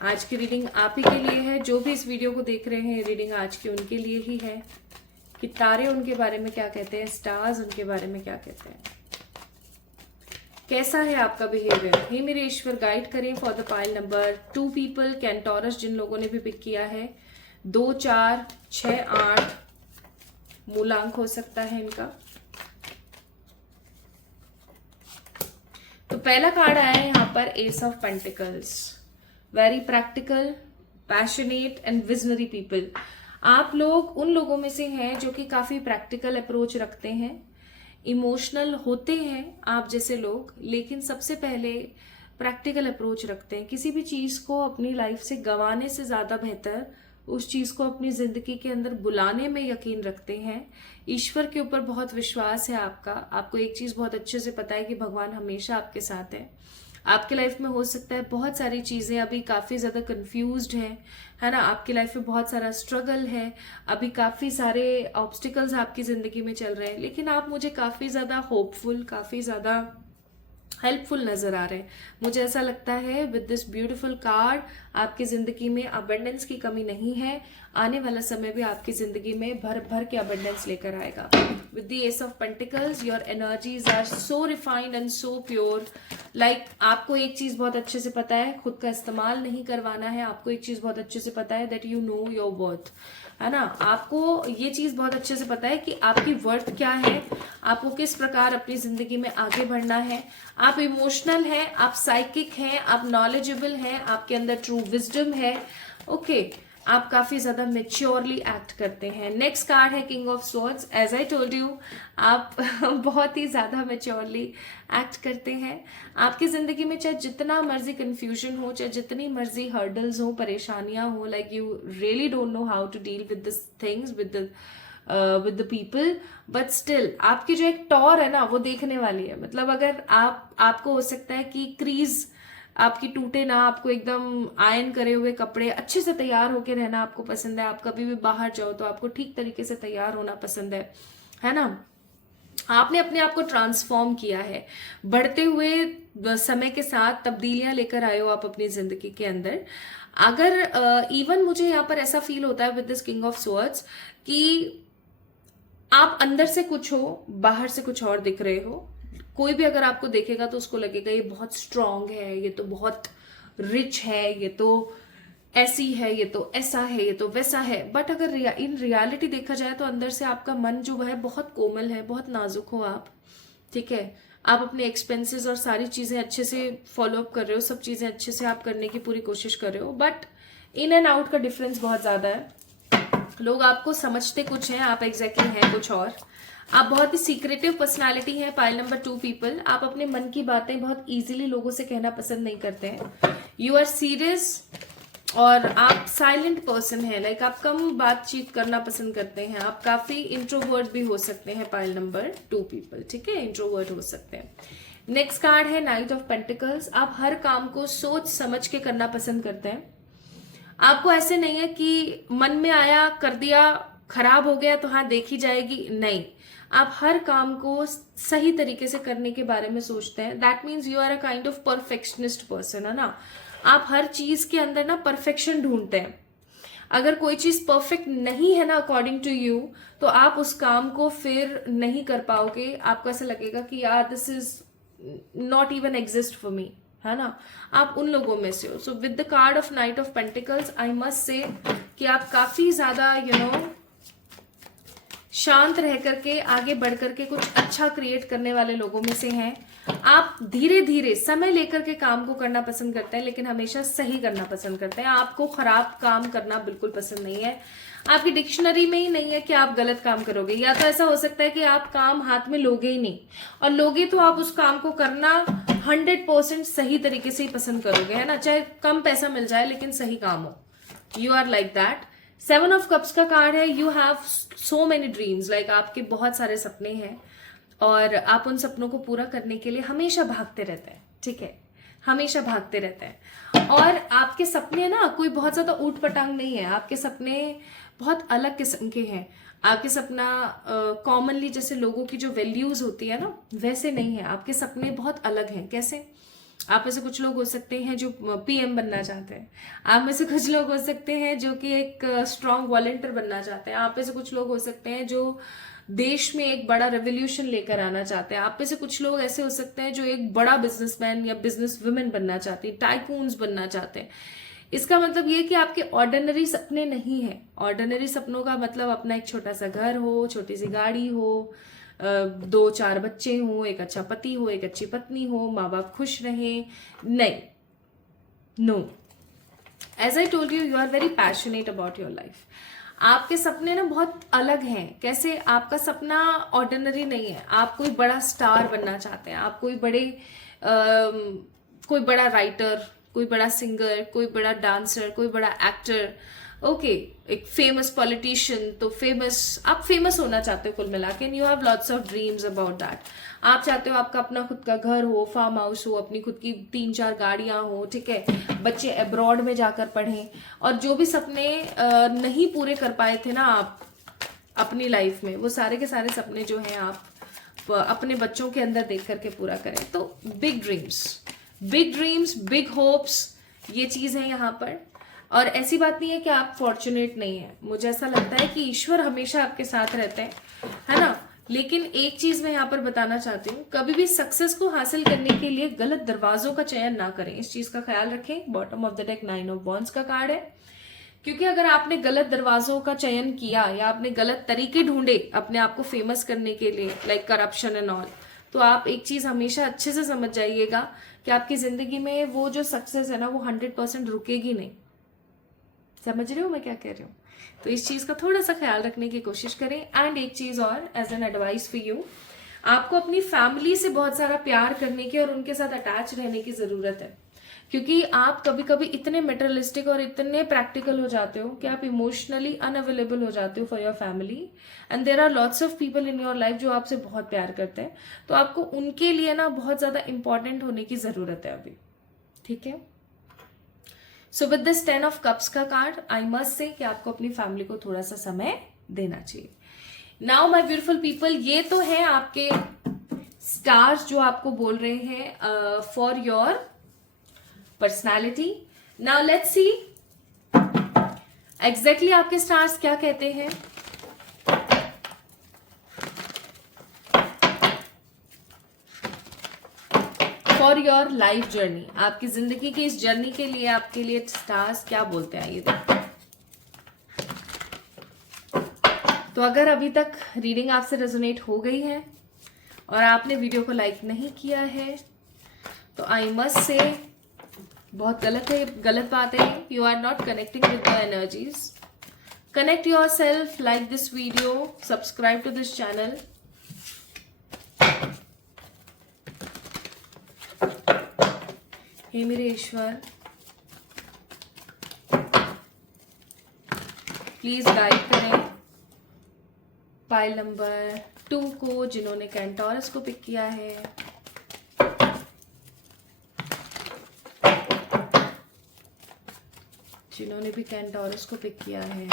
आज की रीडिंग आप ही के लिए है। जो भी इस वीडियो को देख रहे हैं, रीडिंग आज की उनके लिए ही है कि तारे उनके बारे में क्या कहते हैं, स्टार्स उनके बारे में क्या कहते हैं, कैसा है आपका बिहेवियर। हे मेरे ईश्वर, गाइड करें for the pile number 2 people, Cantoras जिन लोगों ने भी पिक किया है, 2, 4, 6, 8 मूलांक हो सकता है इनका। तो पहला कार्ड आया है यहाँ पर S of pentacles. Very practical, passionate and visionary people. आप लोग उन लोगों में से हैं जो कि काफी प्रैक्टिकल अप्रोच रखते हैं, इमोशनल होते हैं आप जैसे लोग, लेकिन सबसे पहले प्रैक्टिकल अप्रोच रखते हैं। किसी भी चीज को अपनी लाइफ से गंवाने से ज्यादा बेहतर उस चीज को अपनी जिंदगी के अंदर बुलाने में यकीन रखते हैं। ईश्वर के ऊपर बहुत विश्वास है आपका। आपको एक चीज बहुत अच्छे से पता है कि भगवान हमेशा आपके साथ है। आपके लाइफ में हो सकता है बहुत सारी चीजें अभी काफी ज्यादा कंफ्यूज्ड है ना। आपकी लाइफ में बहुत सारा स्ट्रगल है, अभी काफी सारे ऑब्स्टिकल्स आपकी जिंदगी में चल रहे हैं, लेकिन आप मुझे काफी ज्यादा होपफुल, काफी ज्यादा हेल्पफुल नजर आ रहे हैं। मुझे ऐसा लगता है विद दिस ब्यूटीफुल कार्ड आपकी जिंदगी में अबंडेंस की कमी नहीं है। आने वाला समय भी आपकी जिंदगी में भर भर के अबंडेंस लेकर आएगा। With the ace of pentacles your energies are so refined and so pure. Like आपको एक चीज बहुत अच्छे से पता है, खुद का इस्तेमाल नहीं करवाना है। आपको एक चीज बहुत अच्छे से पता है that you know your worth, है ना। आपको ये चीज बहुत अच्छे से पता है कि आपकी वर्थ क्या है, आपको किस प्रकार अपनी जिंदगी में आगे बढ़ना है। आप इमोशनल हैं, आप साइकिक हैं, आप नॉलेजेबल हैं, आपके अंदर ट्रू विजडम है। ओके, आप काफी ज्यादा मेच्योरली एक्ट करते हैं। नेक्स्ट कार्ड है king of swords. As I told you, आप बहुत ही ज्यादा मेच्योरली एक्ट करते हैं। आपकी जिंदगी में चाहे जितना मर्जी कंफ्यूजन हो, चाहे जितनी मर्जी हर्डल्स हो, परेशानियां हो, like you really don't know how to deal with this things, with the people, but still आपकी जो एक टॉर है ना वो देखने वाली है। मतलब अगर आपको हो सकता है कि क्रीज आपकी टूटे ना, आपको एकदम आयरन करे हुए कपड़े, अच्छे से तैयार होके रहना आपको पसंद है। आप कभी भी बाहर जाओ तो आपको ठीक तरीके से तैयार होना पसंद है ना। आपने अपने आप को ट्रांसफॉर्म किया है, बढ़ते हुए समय के साथ तब्दीलियां लेकर आए हो आप अपनी जिंदगी के अंदर। अगर इवन मुझे यहाँ पर ऐसा फील होता है with this king of swords कि आप अंदर से कुछ हो, बाहर से कुछ और दिख रहे हो। कोई भी अगर आपको देखेगा तो उसको लगेगा ये बहुत स्ट्रांग है, ये तो बहुत रिच है, ये तो ऐसी है, ये तो ऐसा है, ये तो वैसा है। बट अगर इन रियलिटी देखा जाए तो अंदर से आपका मन जो है बहुत कोमल है, बहुत नाजुक हो आप, ठीक है। आप अपने एक्सपेंसेस और सारी चीजें अच्छे से फॉलो अप कर रहे हो, सब चीजें अच्छे से आप करने की पूरी कोशिश कर रहे हो, बट इन एंड आउट का डिफरेंस बहुत ज्यादा है। लोग आपको समझते कुछ हैं, आप एग्जैक्टली हैं कुछ और। आप बहुत ही सीक्रेटिव पर्सनालिटी है। पाइल नंबर 2 पीपल, आप अपने मन की बातें बहुत इजीली लोगों से कहना पसंद नहीं करते हैं। यू आर सीरियस और आप साइलेंट पर्सन है। लाइक आप कम बातचीत करना पसंद करते हैं। आप काफी इंट्रोवर्ट भी हो सकते हैं। पाइल नंबर 2 पीपल, ठीक है, इंट्रोवर्ट हो सकते हैं। नेक्स्ट कार्ड है नाइट ऑफ पेंटिकल्स। आप हर काम को सोच समझ के करना पसंद करते हैं। आपको ऐसे नहीं है कि मन में आया कर दिया, खराब हो गया तो हाँ देखी जाएगी, नहीं। आप हर काम को सही तरीके से करने के बारे में सोचते हैं। That means you are a kind of perfectionist person, है ना। आप हर चीज के अंदर ना परफेक्शन ढूंढते हैं। अगर कोई चीज परफेक्ट नहीं है ना अकॉर्डिंग टू यू, तो आप उस काम को फिर नहीं कर पाओगे। आपको ऐसा लगेगा कि यार this is not even exist for me, है ना। आप उन लोगों में से हो। So with the card of night of pentacles I must से कि आप काफी ज्यादा शांत रह करके आगे बढ़ करके कुछ अच्छा क्रिएट करने वाले लोगों में से हैं। आप धीरे धीरे समय लेकर के काम को करना पसंद करते हैं, लेकिन हमेशा सही करना पसंद करते हैं। आपको खराब काम करना बिल्कुल पसंद नहीं है। आपकी डिक्शनरी में ही नहीं है कि आप गलत काम करोगे। या तो ऐसा हो सकता है कि आप काम हाथ में लोगे ही नहीं, और लोगे तो आप उस काम को करना 100% सही तरीके से ही पसंद करोगे, है ना, चाहे कम पैसा मिल जाए लेकिन सही काम हो। You are like that. 7 of cups का कार्ड है, you have so many dreams, like आपके बहुत सारे सपने हैं और आप उन सपनों को पूरा करने के लिए हमेशा भागते रहते हैं। ठीक है, हमेशा भागते रहते हैं। और आपके सपने ना कोई बहुत ज्यादा ऊट पटांग नहीं है, आपके सपने बहुत अलग किस्म के हैं। आपके सपना कॉमनली जैसे लोगों की जो वैल्यूज होती है ना वैसे नहीं है। आपके सपने बहुत अलग हैं। कैसे? आप में से कुछ लोग हो सकते हैं जो पीएम बनना चाहते हैं, आप में से कुछ लोग हो सकते हैं जो कि एक स्ट्रांग वॉलंटियर बनना चाहते हैं, आप में से कुछ लोग हो सकते हैं जो देश में एक बड़ा रेवोल्यूशन लेकर आना चाहते हैं, आप में से कुछ लोग ऐसे हो सकते हैं जो एक बड़ा बिजनेसमैन या बिजनेस वुमेन बनना चाहते हैं, टाइकून्स बनना चाहते हैं। इसका मतलब ये कि आपके ऑर्डिनरी सपने नहीं है। ऑर्डिनरी सपनों का मतलब अपना एक छोटा सा घर हो, छोटी सी गाड़ी हो, 2-4 बच्चे हो, एक अच्छा पति हो, एक अच्छी पत्नी हो, माँ बाप खुश रहें, नहीं, no. As I told you, you are very passionate about your life. आपके सपने ना बहुत अलग हैं। कैसे? आपका सपना ऑर्डिनरी नहीं है। आप कोई बड़ा स्टार बनना चाहते हैं, आप कोई बड़ा राइटर, कोई बड़ा सिंगर, कोई बड़ा डांसर, कोई बड़ा एक्टर, ओके, एक फेमस पॉलिटिशियन, तो आप फेमस होना चाहते हो कुल मिला के। You have lots of dreams about that. आप चाहते हो आपका अपना खुद का घर हो, फार्म हाउस हो, अपनी खुद की 3-4 गाड़ियां हो, ठीक है, बच्चे अब्रॉड में जाकर पढ़ें। और जो भी सपने नहीं पूरे कर पाए थे ना आप अपनी लाइफ में, वो सारे के सारे सपने जो हैं आप अपने बच्चों के अंदर देख करके पूरा करें। तो बिग ड्रीम्स, बिग होप्स, ये चीज है यहाँ पर। और ऐसी बात नहीं है कि आप फॉर्चुनेट नहीं है। मुझे ऐसा लगता है कि ईश्वर हमेशा आपके साथ रहते हैं, है ना। लेकिन एक चीज मैं यहाँ पर बताना चाहती हूँ, कभी भी सक्सेस को हासिल करने के लिए गलत दरवाजों का चयन ना करें। इस चीज का ख्याल रखें। Bottom of the deck 9 of wands का कार्ड है। क्योंकि अगर आपने गलत दरवाजों का चयन किया या आपने गलत तरीके ढूंढे अपने आप को फेमस करने के लिए, लाइक करप्शन एंड ऑल, तो आप एक चीज हमेशा अच्छे से समझ जाइएगा कि आपकी जिंदगी में वो जो सक्सेस है ना वो 100% रुकेगी नहीं। समझ रहे हो मैं क्या कह रही हूँ? तो इस चीज का थोड़ा सा ख्याल रखने की कोशिश करें। एंड एक चीज और as an advice for you, आपको अपनी फैमिली से बहुत सारा प्यार करने की और उनके साथ अटैच रहने की जरूरत है। क्योंकि आप कभी कभी इतने मेटेरियलिस्टिक और इतने प्रैक्टिकल हो जाते हो कि आप इमोशनली अनअवेलेबल हो जाते हो for your family. And there are lots of people in your life जो आपसे बहुत प्यार करते हैं। तो आपको उनके लिए ना बहुत ज्यादा इंपॉर्टेंट होने की जरूरत है अभी। ठीक है। So with this 10 of cups का कार्ड, आई मस्ट से कि आपको अपनी फैमिली को थोड़ा सा समय देना चाहिए। नाउ माय ब्यूटीफुल पीपल, ये तो है आपके स्टार्स जो आपको बोल रहे हैं for your personality. Now let's see exactly आपके स्टार्स क्या कहते हैं। फॉर योर लाइफ जर्नी, आपकी जिंदगी की इस जर्नी के लिए आपके लिए स्टार्स क्या बोलते हैं ये देखो। तो अगर अभी तक रीडिंग आपसे रेजोनेट हो गई है और आपने वीडियो को लाइक नहीं किया है तो आई मस्ट से बहुत गलत बात है। You are not connecting with the energies. Connect your self, like this video, subscribe to this channel. हे मेरे ईश्वर, प्लीज गाइड करें पाइल नंबर 2 को जिन्होंने कैंटोरस को पिक किया है। जिन्होंने भी कैंटोरस को पिक किया है,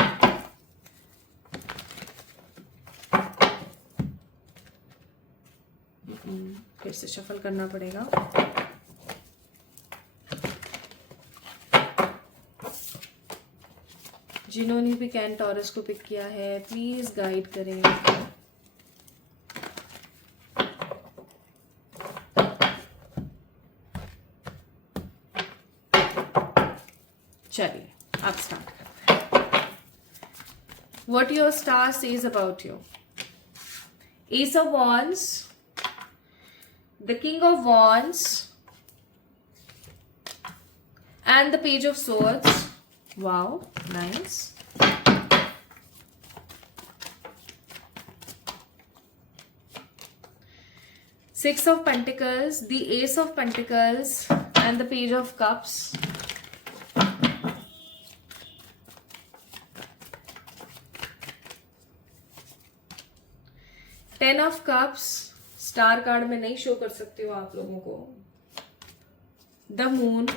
फिर से शफल करना पड़ेगा। जिन्होंने भी कैंटोरस को पिक किया है प्लीज गाइड करें। चलिए आप स्टार्ट करते हैं। What your star says about you. Ace of Wands, the King of Wands, and the Page of Swords. Wow, nice. Six of Pentacles, the Ace of Pentacles, and the Page of Cups. Ten of Cups, star card में नहीं show कर सकती हो आप लोगों को. The moon,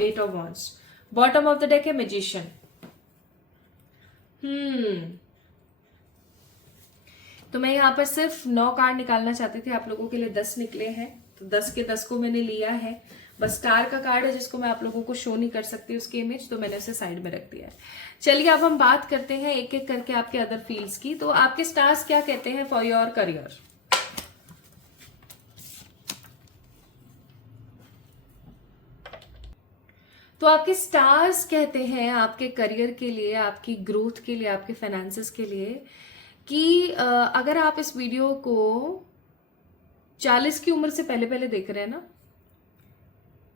eight of wands. Bottom of the deck है magician. तो मैं यहाँ पर सिर्फ 9 कार्ड निकालना चाहती थी, आप लोगों के लिए 10 निकले हैं, तो 10 के 10 को मैंने लिया है. बस स्टार का कार्ड है जिसको मैं आप लोगों को शो नहीं कर सकती उसकी इमेज, तो मैंने उसे साइड में रख दिया है. चलिए अब हम बात करते हैं एक एक करके आपके अदर फील्ड्स की. तो आपके स्टार्स क्या कहते हैं फॉर योर करियर. तो आपके स्टार्स कहते हैं आपके करियर के लिए, आपकी ग्रोथ के लिए, आपके फाइनेंसेस के लिए कि अगर आप इस वीडियो को 40 की उम्र से पहले पहले देख रहे हैं ना,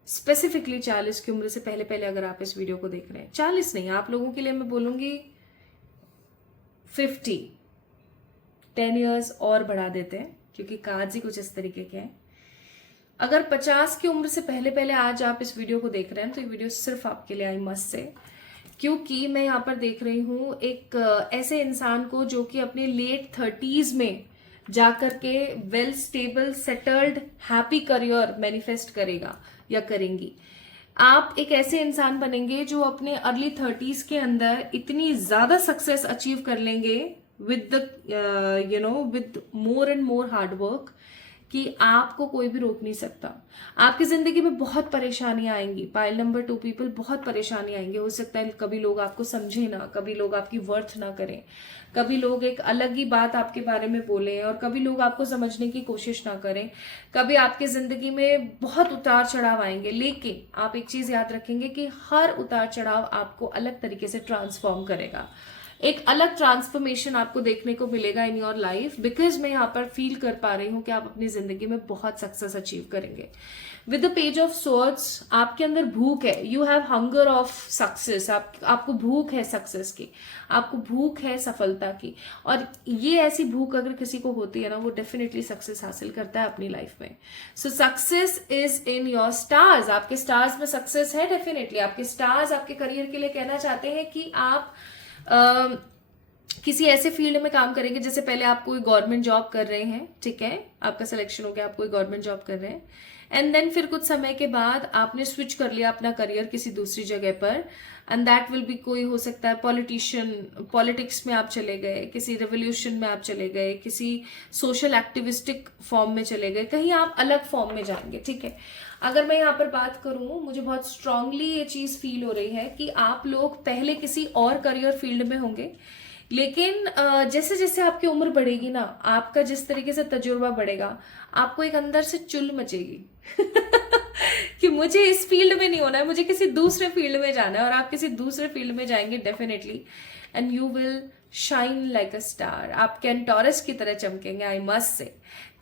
स्पेसिफिकली 40 की उम्र से पहले पहले अगर आप इस वीडियो को देख रहे हैं, 40 नहीं, आप लोगों के लिए मैं बोलूंगी 50, 10 इयर्स और बढ़ा देते हैं क्योंकि कार्ड्स ही कुछ इस तरीके के हैं. अगर 50 की उम्र से पहले पहले आज आप इस वीडियो को देख रहे हैं तो ये वीडियो सिर्फ आपके लिए, आई मस्ट से, क्योंकि मैं यहाँ पर देख रही हूँ एक ऐसे इंसान को जो कि अपने लेट 30s में जाकर के well stable settled happy career manifest करेगा या करेंगी. आप एक ऐसे इंसान बनेंगे जो अपने अर्ली 30s के अंदर इतनी ज्यादा सक्सेस अचीव कर लेंगे with the with more and more hard work कि आपको कोई भी रोक नहीं सकता. आपकी जिंदगी में बहुत परेशानियां आएंगी. पाइल नंबर 2 पीपल, बहुत परेशानी आएंगे. हो सकता है कभी लोग आपको समझे ना, कभी लोग आपकी वर्थ ना करें, कभी लोग एक अलग ही बात आपके बारे में बोलें, और कभी लोग आपको समझने की कोशिश ना करें. कभी आपकी जिंदगी में बहुत उतार चढ़ाव आएंगे, लेकिन आप एक चीज याद रखेंगे कि हर उतार चढ़ाव आपको अलग तरीके से ट्रांसफॉर्म करेगा. एक अलग ट्रांसफॉर्मेशन आपको देखने को मिलेगा इन योर लाइफ, बिकॉज मैं यहाँ पर फील कर पा रही हूँ कि आप अपनी जिंदगी में बहुत सक्सेस अचीव करेंगे. With the page of swords, आपके अंदर भूख है. You have hunger of success. आपको भूख है सक्सेस की, आपको भूख है सफलता की. और ये ऐसी भूख अगर किसी को होती है ना, वो डेफिनेटली सक्सेस हासिल करता है अपनी लाइफ में. सो success is in your stars. आपके स्टार्स में सक्सेस है डेफिनेटली. आपके स्टार्स आपके करियर के लिए कहना चाहते हैं कि आप किसी ऐसे फील्ड में काम करेंगे, जैसे पहले आप कोई गवर्नमेंट जॉब कर रहे हैं, ठीक है, आपका सिलेक्शन हो गया, आप कोई गवर्नमेंट जॉब कर रहे हैं, एंड देन फिर कुछ समय के बाद आपने स्विच कर लिया अपना करियर किसी दूसरी जगह पर, एंड दैट विल बी, कोई हो सकता है पॉलिटिक्स में आप चले गए, किसी रेवोल्यूशन में आप चले गए, किसी सोशल एक्टिविस्टिक फॉर्म में चले गए, कहीं आप अलग फॉर्म में जाएंगे, ठीक है. अगर मैं यहाँ पर बात करूं, मुझे बहुत स्ट्रांगली ये चीज फील हो रही है कि आप लोग पहले किसी और करियर फील्ड में होंगे, लेकिन जैसे जैसे आपकी उम्र बढ़ेगी ना, आपका जिस तरीके से तजुर्बा बढ़ेगा, आपको एक अंदर से चुल मचेगी कि मुझे इस फील्ड में नहीं होना है, मुझे किसी दूसरे फील्ड में जाना है. और आप किसी दूसरे फील्ड में जाएंगे definitely, and you will shine like a star. आप कैंटोरस की तरह चमकेंगे, आई मस्ट से,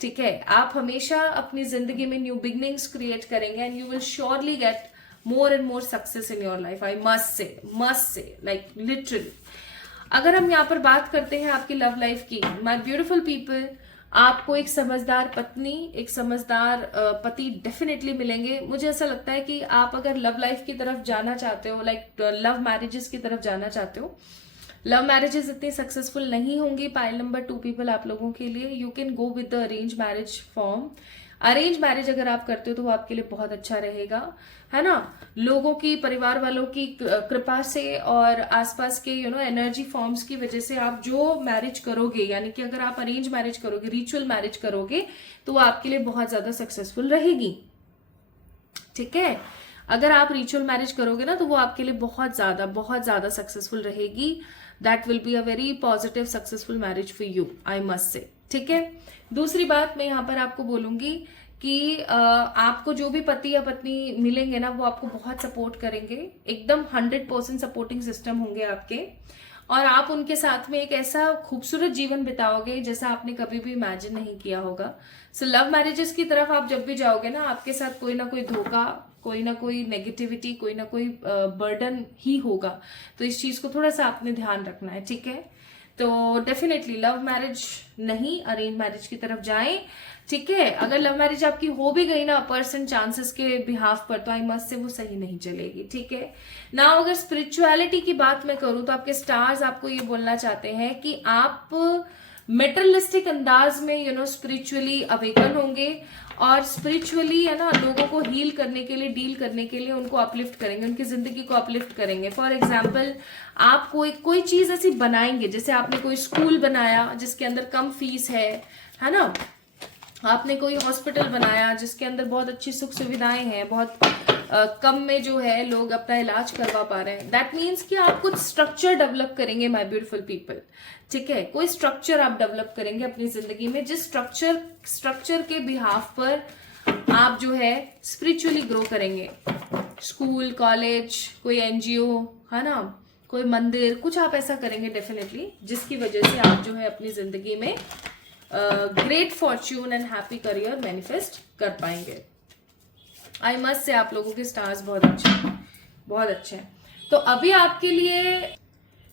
ठीक है. आप हमेशा अपनी जिंदगी में न्यू बिगनिंग्स क्रिएट करेंगे, and you will surely get more and more success in your life. I must से लाइक लिटरली. अगर हम यहाँ पर बात करते हैं आपकी लव लाइफ की, माय ब्यूटीफुल पीपल, आपको एक समझदार पत्नी, एक समझदार पति डेफिनेटली मिलेंगे. मुझे ऐसा लगता है कि आप अगर लव लाइफ की तरफ जाना चाहते हो, लाइक लव मैरिजेस की तरफ जाना चाहते हो, लव मैरिजेस इतनी सक्सेसफुल नहीं होंगी पाइल नंबर 2 पीपल आप लोगों के लिए. You can go with the arrange marriage form. Arrange marriage अगर आप करते हो तो वो आपके लिए बहुत अच्छा रहेगा, है ना. लोगों की, परिवार वालों की कृपा से और आसपास के एनर्जी फॉर्म्स की वजह से आप जो मैरिज करोगे, यानी कि अगर आप अरेंज मैरिज करोगे, रिचुअल मैरिज करोगे, तो वो आपके लिए बहुत ज्यादा सक्सेसफुल रहेगी, ठीक है. अगर आप रिचुअल मैरिज करोगे ना, तो वो आपके लिए बहुत ज्यादा सक्सेसफुल रहेगी. That will be a very positive successful marriage for you, I must से, ठीक है. दूसरी बात मैं यहाँ पर आपको बोलूंगी कि आपको जो भी पति या पत्नी मिलेंगे ना, वो आपको बहुत सपोर्ट करेंगे, एकदम 100% सपोर्टिंग सिस्टम होंगे आपके. और आप उनके साथ में एक ऐसा खूबसूरत जीवन बिताओगे जैसा आपने कभी भी इमेजिन नहीं किया होगा। सो लव मैरिजेस की तरफ आप जब भी जाओगे ना, आपके साथ कोई ना कोई धोखा, कोई ना कोई नेगेटिविटी, कोई ना कोई बर्डन ही होगा। तो इस चीज को थोड़ा सा आपने ध्यान रखना है, ठीक है। तो डेफिनेटली लव मैरिज नहीं, अरेंज मैरिज की तरफ जाएं, ठीक है। अगर लव मैरिज आपकी हो भी गई ना परसेंट चांसेस के बिहाफ पर, तो आई मस्ट से वो सही नहीं चलेगी, ठीक है ना। अगर स्पिरिचुअलिटी की बात मैं करूं तो आपके स्टार्स आपको ये बोलना चाहते हैं कि आप मेटरलिस्टिक अंदाज में स्पिरिचुअली अवेकन होंगे और स्पिरिचुअली है ना लोगों को हील करने के लिए, डील करने के लिए उनको अपलिफ्ट करेंगे, उनकी जिंदगी को अपलिफ्ट करेंगे। फॉर एग्जाम्पल आप कोई चीज ऐसी बनाएंगे, जैसे आपने कोई स्कूल बनाया जिसके अंदर कम फीस है ना। आपने कोई हॉस्पिटल बनाया जिसके अंदर बहुत अच्छी सुख सुविधाएं हैं, बहुत कम में जो है लोग अपना इलाज करवा पा रहे हैं। दैट मीन्स कि आप कुछ स्ट्रक्चर डेवलप करेंगे माय ब्यूटीफुल पीपल, ठीक है। कोई स्ट्रक्चर आप डेवलप करेंगे अपनी जिंदगी में, जिस स्ट्रक्चर के बिहाफ पर आप जो है स्पिरिचुअली ग्रो करेंगे। स्कूल, कॉलेज, कोई एनजीओ, है ना, कोई मंदिर, कुछ आप ऐसा करेंगे डेफिनेटली जिसकी वजह से आप जो है अपनी जिंदगी में great Fortune and happy career manifest कर पाएंगे। आई मस्ट से आप लोगों के स्टार्स बहुत अच्छे हैं। तो अभी आपके लिए,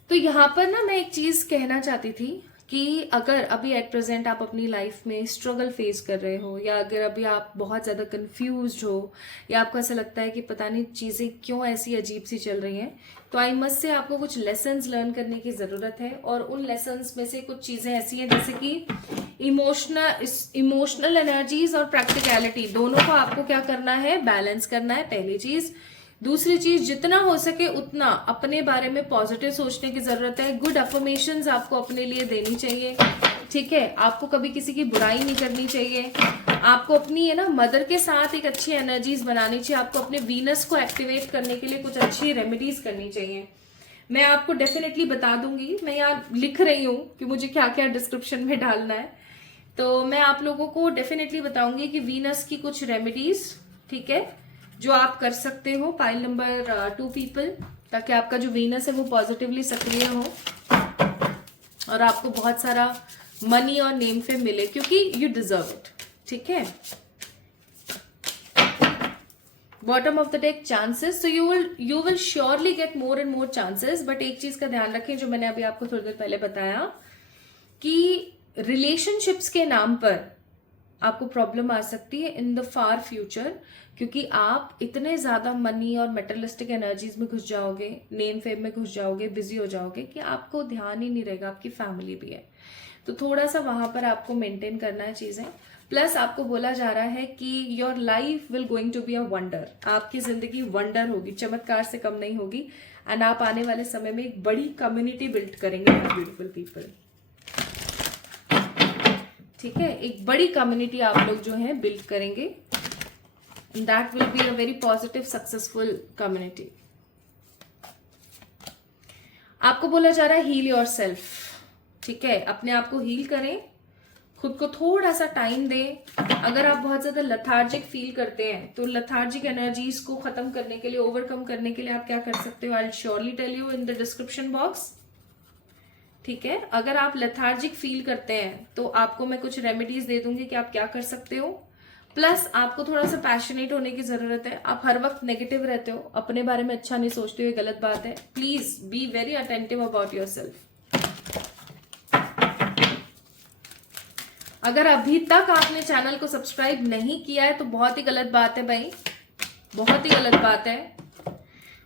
तो यहाँ पर ना मैं एक चीज कहना चाहती थी कि अगर अभी एट प्रेजेंट आप अपनी लाइफ में स्ट्रगल फेस कर रहे हो, या अगर अभी आप बहुत ज्यादा कंफ्यूज्ड हो, या आपको ऐसा लगता है कि पता नहीं चीजें क्यों ऐसी अजीब सी चल रही हैं, तो आई मस्ट से आपको कुछ लेसन्स लर्न करने की जरूरत है। और उन लेसन्स में से कुछ चीजें ऐसी हैं जैसे कि इमोशनल एनर्जीज और प्रैक्टिकलिटी, दोनों को आपको क्या करना है, बैलेंस करना है, पहली चीज। दूसरी चीज, जितना हो सके उतना अपने बारे में पॉजिटिव सोचने की जरूरत है। गुड अफर्मेशंस आपको अपने लिए देनी चाहिए, ठीक है। आपको कभी किसी की बुराई नहीं करनी चाहिए। आपको अपनी है ना मदर के साथ एक अच्छी एनर्जीज बनानी चाहिए। आपको अपने वीनस को एक्टिवेट करने के लिए कुछ अच्छी रेमेडीज करनी चाहिए। मैं आपको डेफिनेटली बता दूंगी, मैं यहाँ लिख रही हूँ कि मुझे क्या क्या डिस्क्रिप्शन में डालना है, तो मैं आप लोगों को डेफिनेटली बताऊंगी कि वीनस की कुछ रेमेडीज, ठीक है, जो आप कर सकते हो पाइल नंबर 2 पीपल, ताकि आपका जो वीनस है वो पॉजिटिवली सक्रिय हो और आपको बहुत सारा मनी और नेम फेम मिले, क्योंकि यू डिजर्व इट, ठीक है। Bottom of the deck chances, तो you will surely get more and more chances. But एक चीज का ध्यान रखें जो मैंने अभी आपको थोड़ी देर पहले बताया, कि रिलेशनशिप्स के नाम पर आपको प्रॉब्लम आ सकती है इन द फार फ्यूचर, क्योंकि आप इतने ज्यादा मनी और मेटरलिस्टिक एनर्जीज में घुस जाओगे, नेम फेम में घुस जाओगे, बिजी हो जाओगे कि आपको ध्यान ही नहीं रहेगा। आपकी फैमिली भी है, तो थोड़ा सा वहां पर आपको मेंटेन करना है चीजें। प्लस आपको बोला जा रहा है कि your life will going to be a wonder, आपकी जिंदगी वंडर होगी, चमत्कार से कम नहीं होगी। एंड आप आने वाले समय में एक बड़ी कम्युनिटी बिल्ड करेंगे ब्यूटीफुल पीपल, ठीक है। एक बड़ी कम्युनिटी आप लोग जो है बिल्ड करेंगे, that will be a very positive successful community. आपको बोला जा रहा है हील योर सेल्फ, ठीक है। अपने आप को हील करें, खुद को थोड़ा सा टाइम दें। अगर आप बहुत ज्यादा लथार्जिक फील करते हैं तो लथार्जिक एनर्जीज को खत्म करने के लिए, ओवरकम करने के लिए आप क्या कर सकते हो, I will surely tell you in the description box, ठीक है। अगर आप लेथार्जिक फील करते हैं तो आपको मैं कुछ रेमेडीज दे दूंगी कि आप क्या कर सकते हो। प्लस आपको थोड़ा सा पैशनेट होने की जरूरत है। आप हर वक्त नेगेटिव रहते हो, अपने बारे में अच्छा नहीं सोचते हो, ये गलत बात है। Please be very attentive about yourself. अगर अभी तक आपने चैनल को सब्सक्राइब नहीं किया है तो बहुत ही गलत बात है भाई, बहुत ही गलत बात है।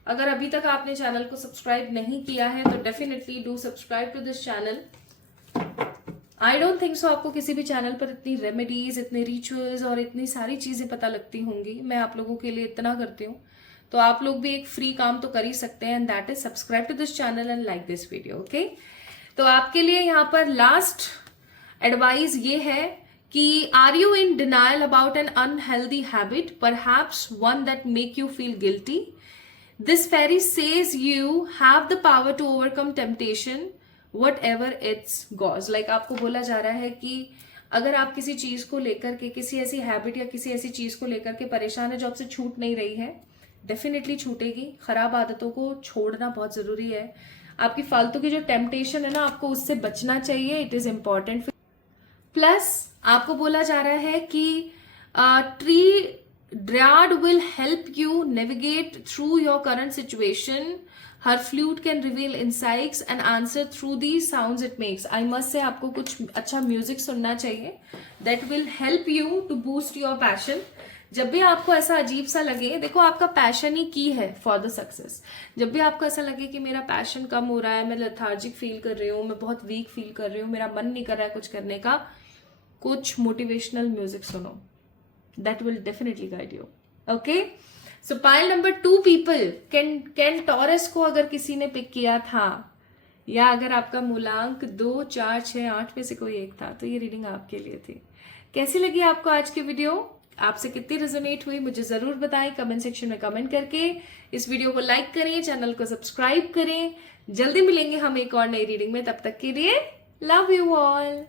अगर अभी तक आपने चैनल को सब्सक्राइब नहीं किया है तो definitely do subscribe to this channel. I don't think so आपको किसी भी चैनल पर इतनी रेमेडीज, इतने रिचुअल्स और इतनी सारी चीजें पता लगती होंगी। मैं आप लोगों के लिए इतना करती हूँ, तो आप लोग भी एक फ्री काम तो कर ही सकते हैं, and that is subscribe to this channel and like this video, okay. तो आपके लिए यहाँ पर लास्ट एडवाइस ये है कि are you in denial about an unhealthy habit, perhaps one that make you feel guilty. This fairy says you have the power to overcome temptation, whatever its cause. Like आपको बोला जा रहा है कि अगर आप किसी चीज को लेकर के, किसी ऐसी हैबिट या किसी ऐसी चीज को लेकर के परेशान है जो आपसे छूट नहीं रही है, डेफिनेटली छूटेगी। खराब आदतों को छोड़ना बहुत जरूरी है। आपकी फालतू की जो टेम्पटेशन है ना, आपको उससे बचना चाहिए. It is important. प्लस आपको बोला जा रहा है कि ट्री ड्राड will help you navigate through your current situation. Her flute can reveal insights and answer through the sounds it makes. I must say आपको कुछ अच्छा म्यूजिक सुनना चाहिए. That will help you to boost your passion. जब भी आपको ऐसा अजीब सा लगे, देखो आपका पैशन ही की है फॉर द सक्सेस. जब भी आपको ऐसा लगे कि मेरा पैशन कम हो रहा है, मैं लेथार्जिक फील कर रही हूँ, मैं बहुत वीक फील कर रही हूँ, मेरा मन नहीं कर रहा है कुछ करने का, कुछ मोटिवेशनल म्यूजिक सुनो. That will definitely guide you. Okay, so pile number 2 people. Can taurus को अगर किसी ने पिक किया था, या अगर आपका मूलांक 2, 4, 6, 8 में से कोई एक था, तो ये रीडिंग आपके लिए थी. कैसी लगी आपको आज की वीडियो? आपसे कितनी रेजोनेट हुई मुझे जरूर बताएं कमेंट सेक्शन में कमेंट करके. इस वीडियो को लाइक करें, चैनल को सब्सक्राइब करें. जल्दी मिलेंगे हम एक और नई रीडिंग में. तब तक के लिए लव यू ऑल.